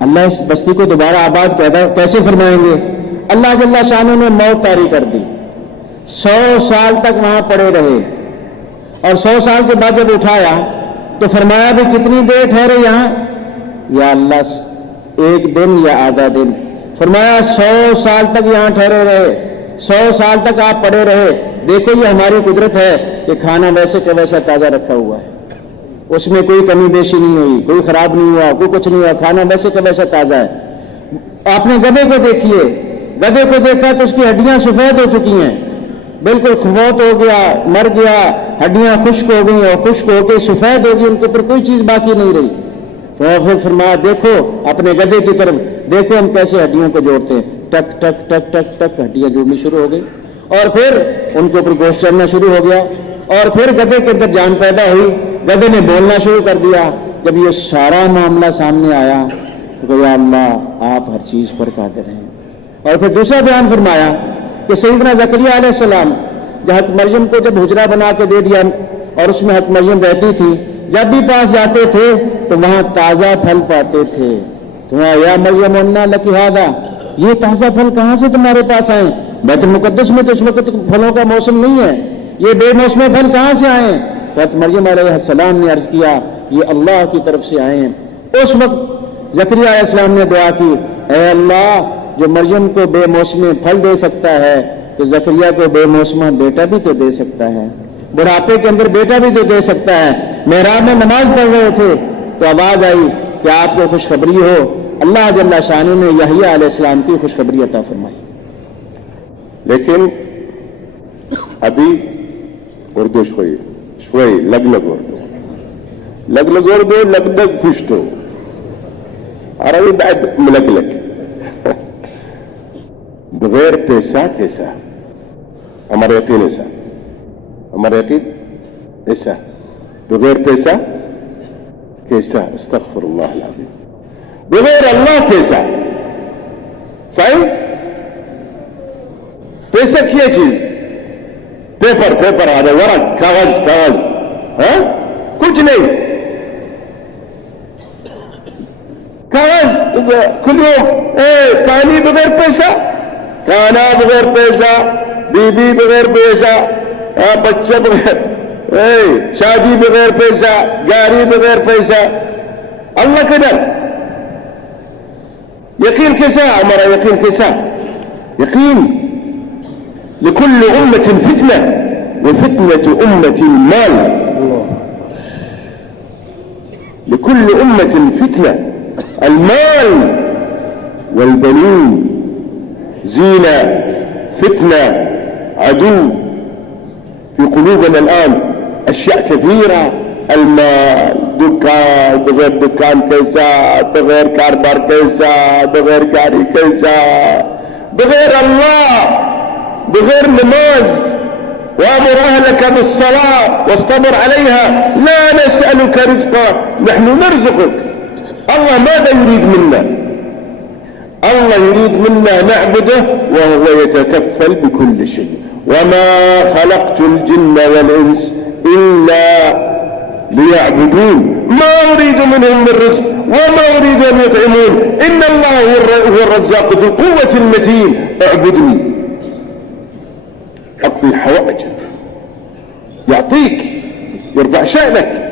اللہ اس بستی کو دوبارہ آباد کیسے فرمائیں گے؟ اللہ جل شانہ نے موت طاری کر دی، 100 سال تک وہاں پڑے رہے اور 100 سال کے بعد جب اٹھایا تو فرمایا بھی کتنی دیر ٹھہرے یہاں؟ یا اللہ 1 دن یا آدھا دن۔ فرمایا 100 سال تک یہاں ٹھہرے رہے، 100 سال تک آپ پڑے رہے۔ دیکھو یہ ہماری قدرت ہے کہ کھانا ویسے کا ویسا تازہ رکھا ہوا ہے، اس میں کوئی کمی بیشی نہیں ہوئی، کوئی خراب نہیں ہوا، کوئی کچھ نہیں ہوا، کھانا ویسے کا ویسا تازہ ہے۔ آپ نے گدھے کو دیکھیے، گدھے کو دیکھا تو اس کی ہڈیاں سفید ہو چکی ہیں، بالکل فوت ہو گیا، مر گیا، ہڈیاں خشک ہو گئی اور خشک ہو کے سفید ہو گئی، ان کے اوپر کوئی چیز باقی نہیں رہی۔ تو پھر فرمایا دیکھو اپنے گدھے کی طرف، دیکھو ہم کیسے ہڈیوں کو جوڑتے ہیں، ٹک ٹک ٹک ٹک ٹک ہڈیاں جوڑنی شروع ہو گئی اور پھر ان کے اوپر گوشت چڑھنا شروع ہو گیا اور پھر گدھے کے اندر جان پیدا ہوئی، گدھے نے بولنا شروع کر دیا۔ جب یہ سارا معاملہ سامنے آیا تو یا اللہ آپ ہر چیز پر قادر ہیں۔ اور پھر دوسرا بیان فرمایا کہ سیدنا زکریا علیہ السلام حضرت مریم کو جب حجرہ بنا کے دے دیا اور اس میں حضرت مریم رہتی تھی، جب بھی پاس جاتے تھے تو وہاں تازہ پھل پاتے تھے۔ تو یا مریم انا لک ھذا، یہ تازہ پھل کہاں سے تمہارے پاس آئے؟ بیت المقدس میں تو اس وقت پھلوں کا موسم نہیں ہے، یہ بے موسمی پھل کہاں سے آئے؟ تو حضرت مریم علیہ السلام نے عرض کیا یہ اللہ کی طرف سے آئے ہیں۔ اس وقت زکریا علیہ السلام نے دعا کی اے اللہ جو مریم کو بے موسمی پھل دے سکتا ہے تو زکریا کو بے موسمہ بیٹا بھی تو دے سکتا ہے، بڑھاپے کے اندر بیٹا بھی تو دے سکتا ہے۔ محراب میں نماز پڑھ رہے تھے تو آواز آئی کہ آپ کو خوشخبری ہو، اللہ جل شانہ نے یحییٰ علیہ السلام کی خوشخبری عطا فرمائی۔ لكن أبي أردو شوي لقلق أردو لقلق پشتو عربي بعد ملقلق بغير पैसा कैसा हमारा यकीन ऐसा بغير पैसा कैसा استغفر الله العظيم بغير الله कैसा صحيح पैसा क्या चीज पेपर هذا ورق कागज ها कुछ नहीं कागज كل يوم पानी बगैर पैसा खाना बगैर पैसा बीबी बगैर पैसा बच्चा बगैर शादी बगैर पैसा गाड़ी बगैर पैसा अल्लाह किधर यकीन कैसा हमारा यकीन कैसा यकीन لكل أمة فتنة وفتنة أمة المال لكل أمة فتنة المال والبنون زينة فتنة عدو في قلوبنا الآن أشياء كثيرة المال دكان بغير دكان كيسا بغير كاربار كيسا بغير كاري كيسا بغير الله بغير نماز وامر اهلك بالصلاة واصطبر عليها لا نسألك رزقا نحن نرزقك الله ماذا يريد منا الله يريد منا نعبده وهو يتكفل بكل شيء وما خلقت الجن والإنس إلا ليعبدون ما أريد منهم من رزق وما أريد أن يطعمون إن الله هو الرزاق ذو القوة المتين اعبدني اقضي حوائجك يعطيك يرفع شأنك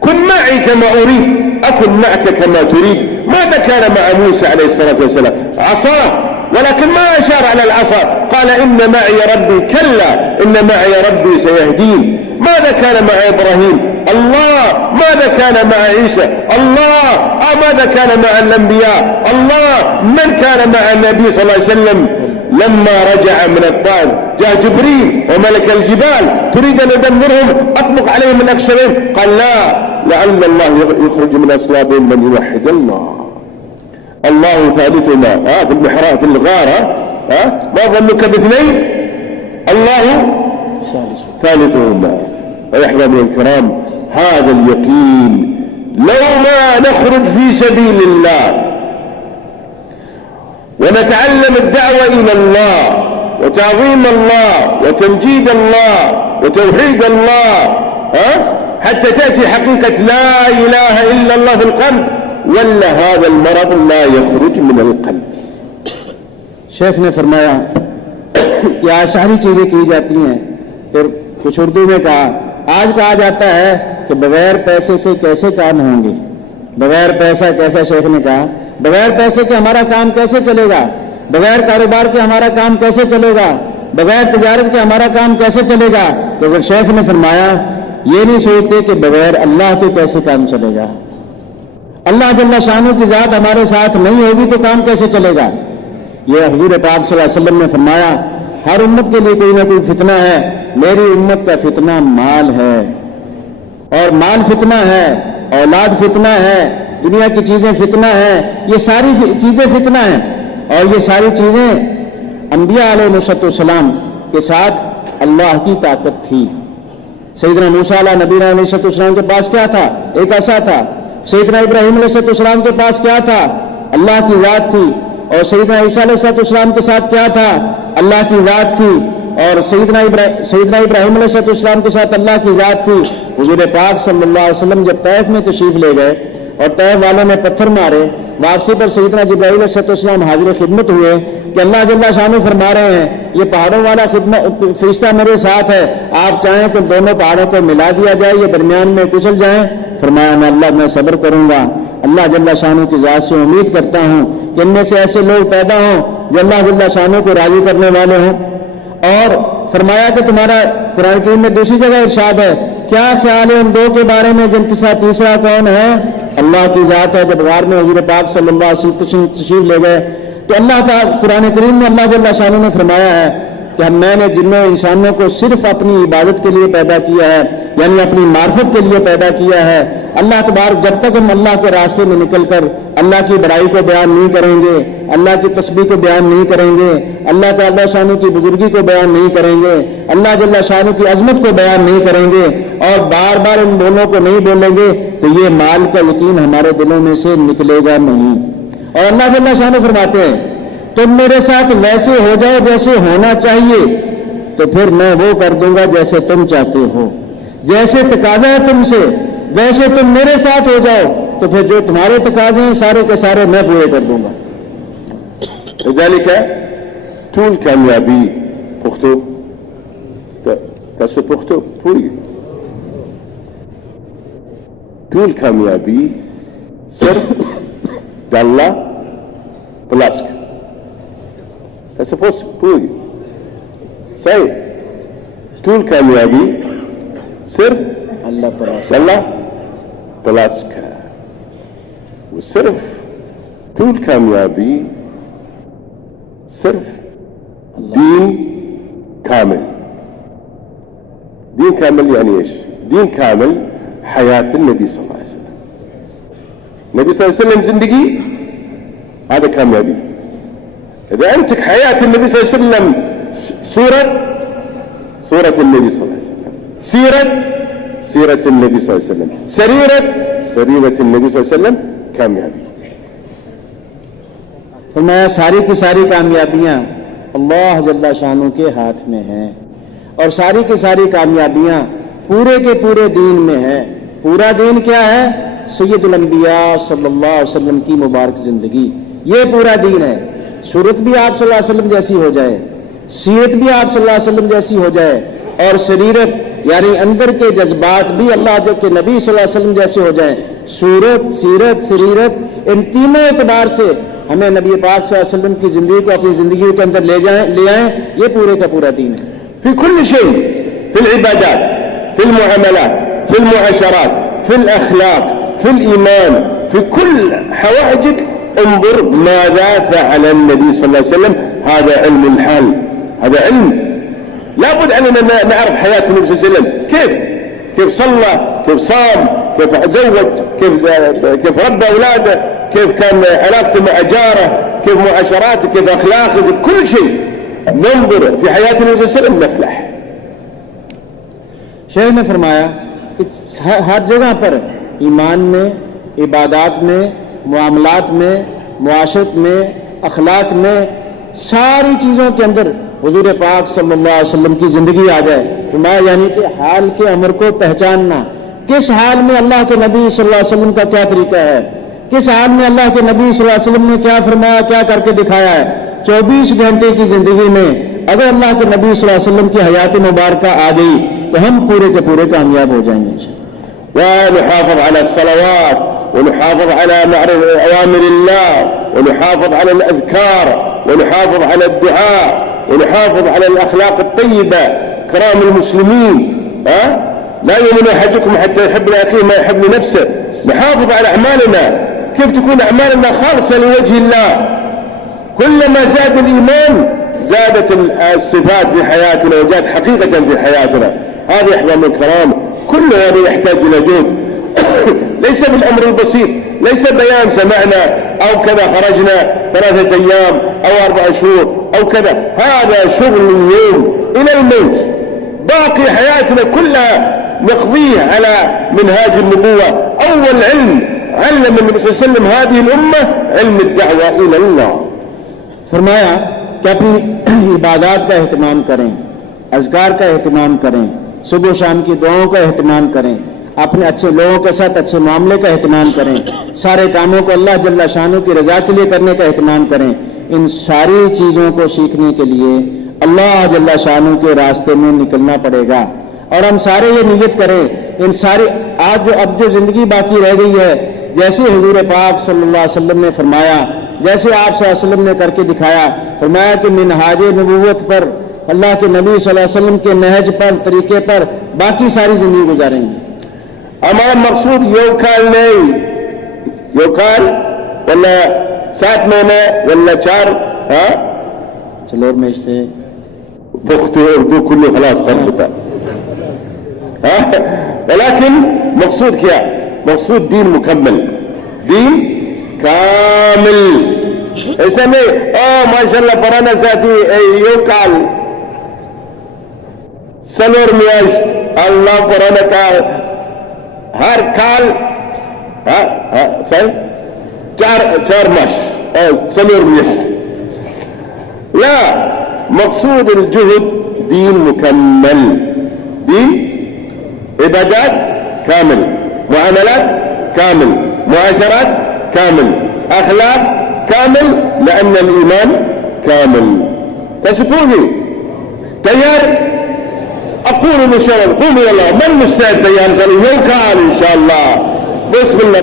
كن معي كما أريد أكن معك كما تريد ماذا كان مع موسى عليه الصلاة والسلام عصاه ولكن ما أشار على العصا قال إن معي ربي كلا إن معي ربي سيهدين ماذا كان مع إبراهيم الله ماذا كان مع عيسى الله ماذا كان مع الأنبياء الله من كان مع النبي صلى الله عليه وسلم لما رجع من الطائف جاء جبريل وملك الجبال تريد أن يدمرهم أطلق عليهم من أكثرهم قال لا لعل الله يخرج من أصلابهم من يوحد الله الله ثالثنا في المحراب في الغارة ما ظنك باثنين الله ثالثهما ويحضرون الكرام هذا اليقين لو ما نخرج في سبيل الله ونتعلم الدعوة إلى الله وتعظيم الله وتمجيد الله وتوحيد الله حتى تأتي حقيقة لا إله إلا الله في القلب ولا هذا المرض لا يخرج من القلب शेख ने फरमाया कि आज सारी चीजें की जाती हैं फिर कुछ उर्दू में कहा आज कहा जाता है कि बगैर पैसे से कैसे काम होंगे बगैर पैसा कैसा शेख ने कहा बगैर पैसे के हमारा काम कैसे चलेगा बगैर कारोबार के हमारा काम कैसे चलेगा बगैर तिजारत के हमारा काम कैसे चलेगा तो फिर शेख ने फरमाया ये नहीं सोचते कि बगैर अल्लाह के कैसे काम चलेगा अल्लाह जल्ला शानू की जात हमारे साथ नहीं होगी तो काम कैसे चलेगा ये हुजूर पाक सल्लल्लाहु अलैहि वसल्लम ने फरमाया हर उम्मत के लिए कोई ना कोई फितना है मेरी उम्मत का फितना माल है और माल फितना है औलाद फितना है दुनिया की चीजें फितना है ये सारी चीजें फितना है और ये सारी चीजें अंबिया अलैहिस्सलाम के साथ अल्लाह की ताकत थी सैयदना मूसा नबी अलैहिस्सलाम के पास क्या था एक आसा था सैयदना इब्राहीम अलैहिस्सलाम के पास क्या था अल्लाह की जात थी और सैयदना ईसा अलैहिस्सलाम के साथ क्या था अल्लाह की जात थी और सैयदना इब्राहीम अलैहिस्सलाम के साथ अल्लाह की जात थी हुजूर पाक सल्लल्लाहु अलैहि वसल्लम जब तैफ में तशरीफ ले गए और तैफ वालों ने पत्थर मारे वापसी पर सैयदना जिब्राईल अलैहिस्सलाम हाजिर खिदमत हुए कि अल्लाह जल्ला शानू फरमा रहे हैं ये पहाड़ों वाला फरिश्ता मेरे साथ है आप चाहें तो दोनों पहाड़ों को मिला दिया जाए ये दरमियान में कुचल जाएं फरमाया मैं सब्र करूंगा अल्लाह जल्ला शानू की जात से उम्मीद करता हूं कि इनमें से ऐसे लोग पैदा हों जो अल्लाह जल्ला शानू को राजी करने वाले हों और फरमाया कि तुम्हारा कुरान करीम में दूसरी जगह इरशाद है क्या ख्याल है उन दो के बारे में जिनके साथ तीसरा कौन है अल्लाह की जात है जब गार में हुजूर पाक सल्लल्लाहु अलैहि वसल्लम तशरीफ ले गए تو اللہ کا قرآن کریم میں اللہ جل شانہ نے فرمایا ہے کہ میں نے جنوں انسانوں کو صرف اپنی عبادت کے لیے پیدا کیا ہے، یعنی اپنی معرفت کے لیے پیدا کیا ہے۔ اللہ تبارک جب تک ہم اللہ کے راستے میں نکل کر اللہ کی بڑائی کو بیان نہیں کریں گے، اللہ کی تسبیح کو بیان نہیں کریں گے، اللہ تعالی شانہ کی بزرگی کو بیان نہیں کریں گے، اللہ جل شانہ کی عظمت کو بیان نہیں کریں گے اور بار بار ان بولوں کو نہیں بولیں گے تو یہ مال کا یقین ہمارے دلوں میں سے نکلے گا نہیں۔ اور اللہ جل شانہ فرماتے ہیں تم میرے ساتھ ویسے ہو جاؤ جیسے ہونا چاہیے تو پھر میں وہ کر دوں گا جیسے تم چاہتے ہو، جیسے تقاضا ہے تم سے ویسے تم میرے ساتھ ہو جاؤ تو پھر جو تمہارے تقاضے ہیں سارے کے سارے میں پورے کر دوں گا۔ لذلك ټول کامیابی پښتو تاسو پښتو پوری ټول کامیابی صرف د الله پلاس تاسو پوری صحیح ټول کامیابی صرف اللہ پر الله پلاس کا وصرف ټول کامیابی صرف دين كامل. دين كامل يعني ايش؟ دين كامل حياة النبي صلى الله عليه وسلم. النبي صلى الله عليه وسلم زندگی هذا كاميابي. اذا انت حياة النبي صلى الله عليه وسلم صورة النبي صلى الله عليه وسلم، سيرة النبي صلى الله عليه وسلم، سريرة النبي صلى الله عليه وسلم كاميابي. فرمایا ساری کی ساری کامیابیاں اللہ جل شانہ کے ہاتھ میں ہیں اور ساری کی ساری کامیابیاں پورے کے پورے دین میں ہیں۔ پورا دین کیا ہے؟ سید الانبیاء صلی اللہ علیہ وسلم کی مبارک زندگی، یہ پورا دین ہے۔ صورت بھی آپ صلی اللہ علیہ وسلم جیسی ہو جائے، سیرت بھی آپ صلی اللہ علیہ وسلم جیسی ہو جائے اور سریرت یعنی اندر کے جذبات بھی اللہ کے نبی صلی اللہ علیہ وسلم جیسے ہو جائیں۔ صورت، سیرت، سریرت ان تینوں اعتبار سے ہمیں نبی پاک صلی اللہ علیہ وسلم کی زندگی کو اپنی زندگی کے اندر لے آئیں، یہ پورے کا پورا دین ہے۔ في كل شيء، في العبادات، في المعاملات، في المعاشرات، في الأخلاق، في الإيمان، في كل حوائجك انظر ماذا فعل النبي صلى الله عليه وسلم. هذا علم الحال، هذا علم لابد أننا نعرف حياة النبي صلى الله عليه وسلم، كيف صلى، كيف صام، كيف زوج، كيف ربى أولاده، كيف كان علاقته مع جاره، كيف معاشراته، كيف أخلاقه، كيف كل شيء ننظر في حياة النبي صلى الله عليه وسلم نفلح. شیخ نے فرمایا کہ ہر جگہ پر ایمان میں، عبادات میں، معاملات میں، معاشرت میں، اخلاق میں، ساری چیزوں کے اندر حضور پاک صلی اللہ علیہ وسلم کی زندگی آ جائے۔ فرمایا یعنی کہ حال کے امر کو پہچاننا، کس حال میں اللہ کے نبی صلی اللہ علیہ وسلم کا کیا طریقہ ہے، کس حال میں اللہ کے نبی صلی اللہ علیہ وسلم نے کیا فرمایا، کیا کر کے دکھایا ہے۔ 24 گھنٹے کی زندگی میں اگر اللہ کے نبی صلی اللہ علیہ وسلم کی حیات مبارکہ آ گئی تو ہم پورے کے پورے کامیاب ہو جائیں گے۔ ونحافظ على الصلوات، ونحافظ على أوامر الله، ونحافظ على الأذكار، ونحافظ على الدعاء، ونحافظ على الأخلاق الطيبة كرام المسلمين. لا يؤمن أحدكم حتى يحب لأخيه ما يحب لنفسه. نحافظ على أعمالنا، كيف تكون أعمالنا خالصة لوجه الله. كلما زاد الإيمان زادت الصفات في حياتنا وزادت حقيقة في حياتنا. هذا يا أحباب الكرام كل هذا يحتاج إلى جهد. ليس بالأمر البسيط، ليس بيان سمعنا أو كذا خرجنا 3 أيام أو 4 شهور أو كذا. هذا شغل اليوم إلى الموت، باقي حياتنا كلها نقضيه على منهاج النبوة. أول علم علم النبي صلى الله عليه وسلم هذه الأمة علم الدعوة إلى الله. فرمایا کہ اپنی عبادات کا اہتمام کریں، اذکار کا اہتمام کریں، صبح و شام کی دعاؤں کا اہتمام کریں، اپنے اچھے لوگوں کے ساتھ اچھے معاملے کا اہتمام کریں، سارے کاموں کو اللہ جل شانہ کی رضا کے لیے کرنے کا اہتمام کریں۔ ان ساری چیزوں کو سیکھنے کے لیے اللہ جل شانہ کے راستے میں نکلنا پڑے گا اور ہم سارے یہ نیت کریں ان ساری اب جو زندگی باقی رہ گئی ہے، جیسے حضور پاک صلی اللہ علیہ وسلم نے فرمایا، جیسے آپ صلی اللہ علیہ وسلم نے کر کے دکھایا، فرمایا کہ منہاج نبوت پر، اللہ کے نبی صلی اللہ علیہ وسلم کے نہج پر، طریقے پر باقی ساری زندگی گزاریں گے۔ أمام مقصود يوكال لي يوكال ولا 7 महीने वला 4 चलोर में से بخت اردو كله خلاص تربطه ولكن مقصود क्या مقصود دين مكمل دين كامل ऐसा नहीं माशाल्लाह पराना साथी यो काल सलोर मियाश्त अल्लाह पराना काल हर काल सही 4 मास सलोर मियाश्त لا مقصود الجهد دين مكمل دين عبادات كامل معاملات كامل معاشرات كامل أخلاق كامل لأن الإيمان كامل تسكوني تيار أقول إن شاء الله قوموا يلا من مستعد تيار يوم كان إن شاء الله بسم الله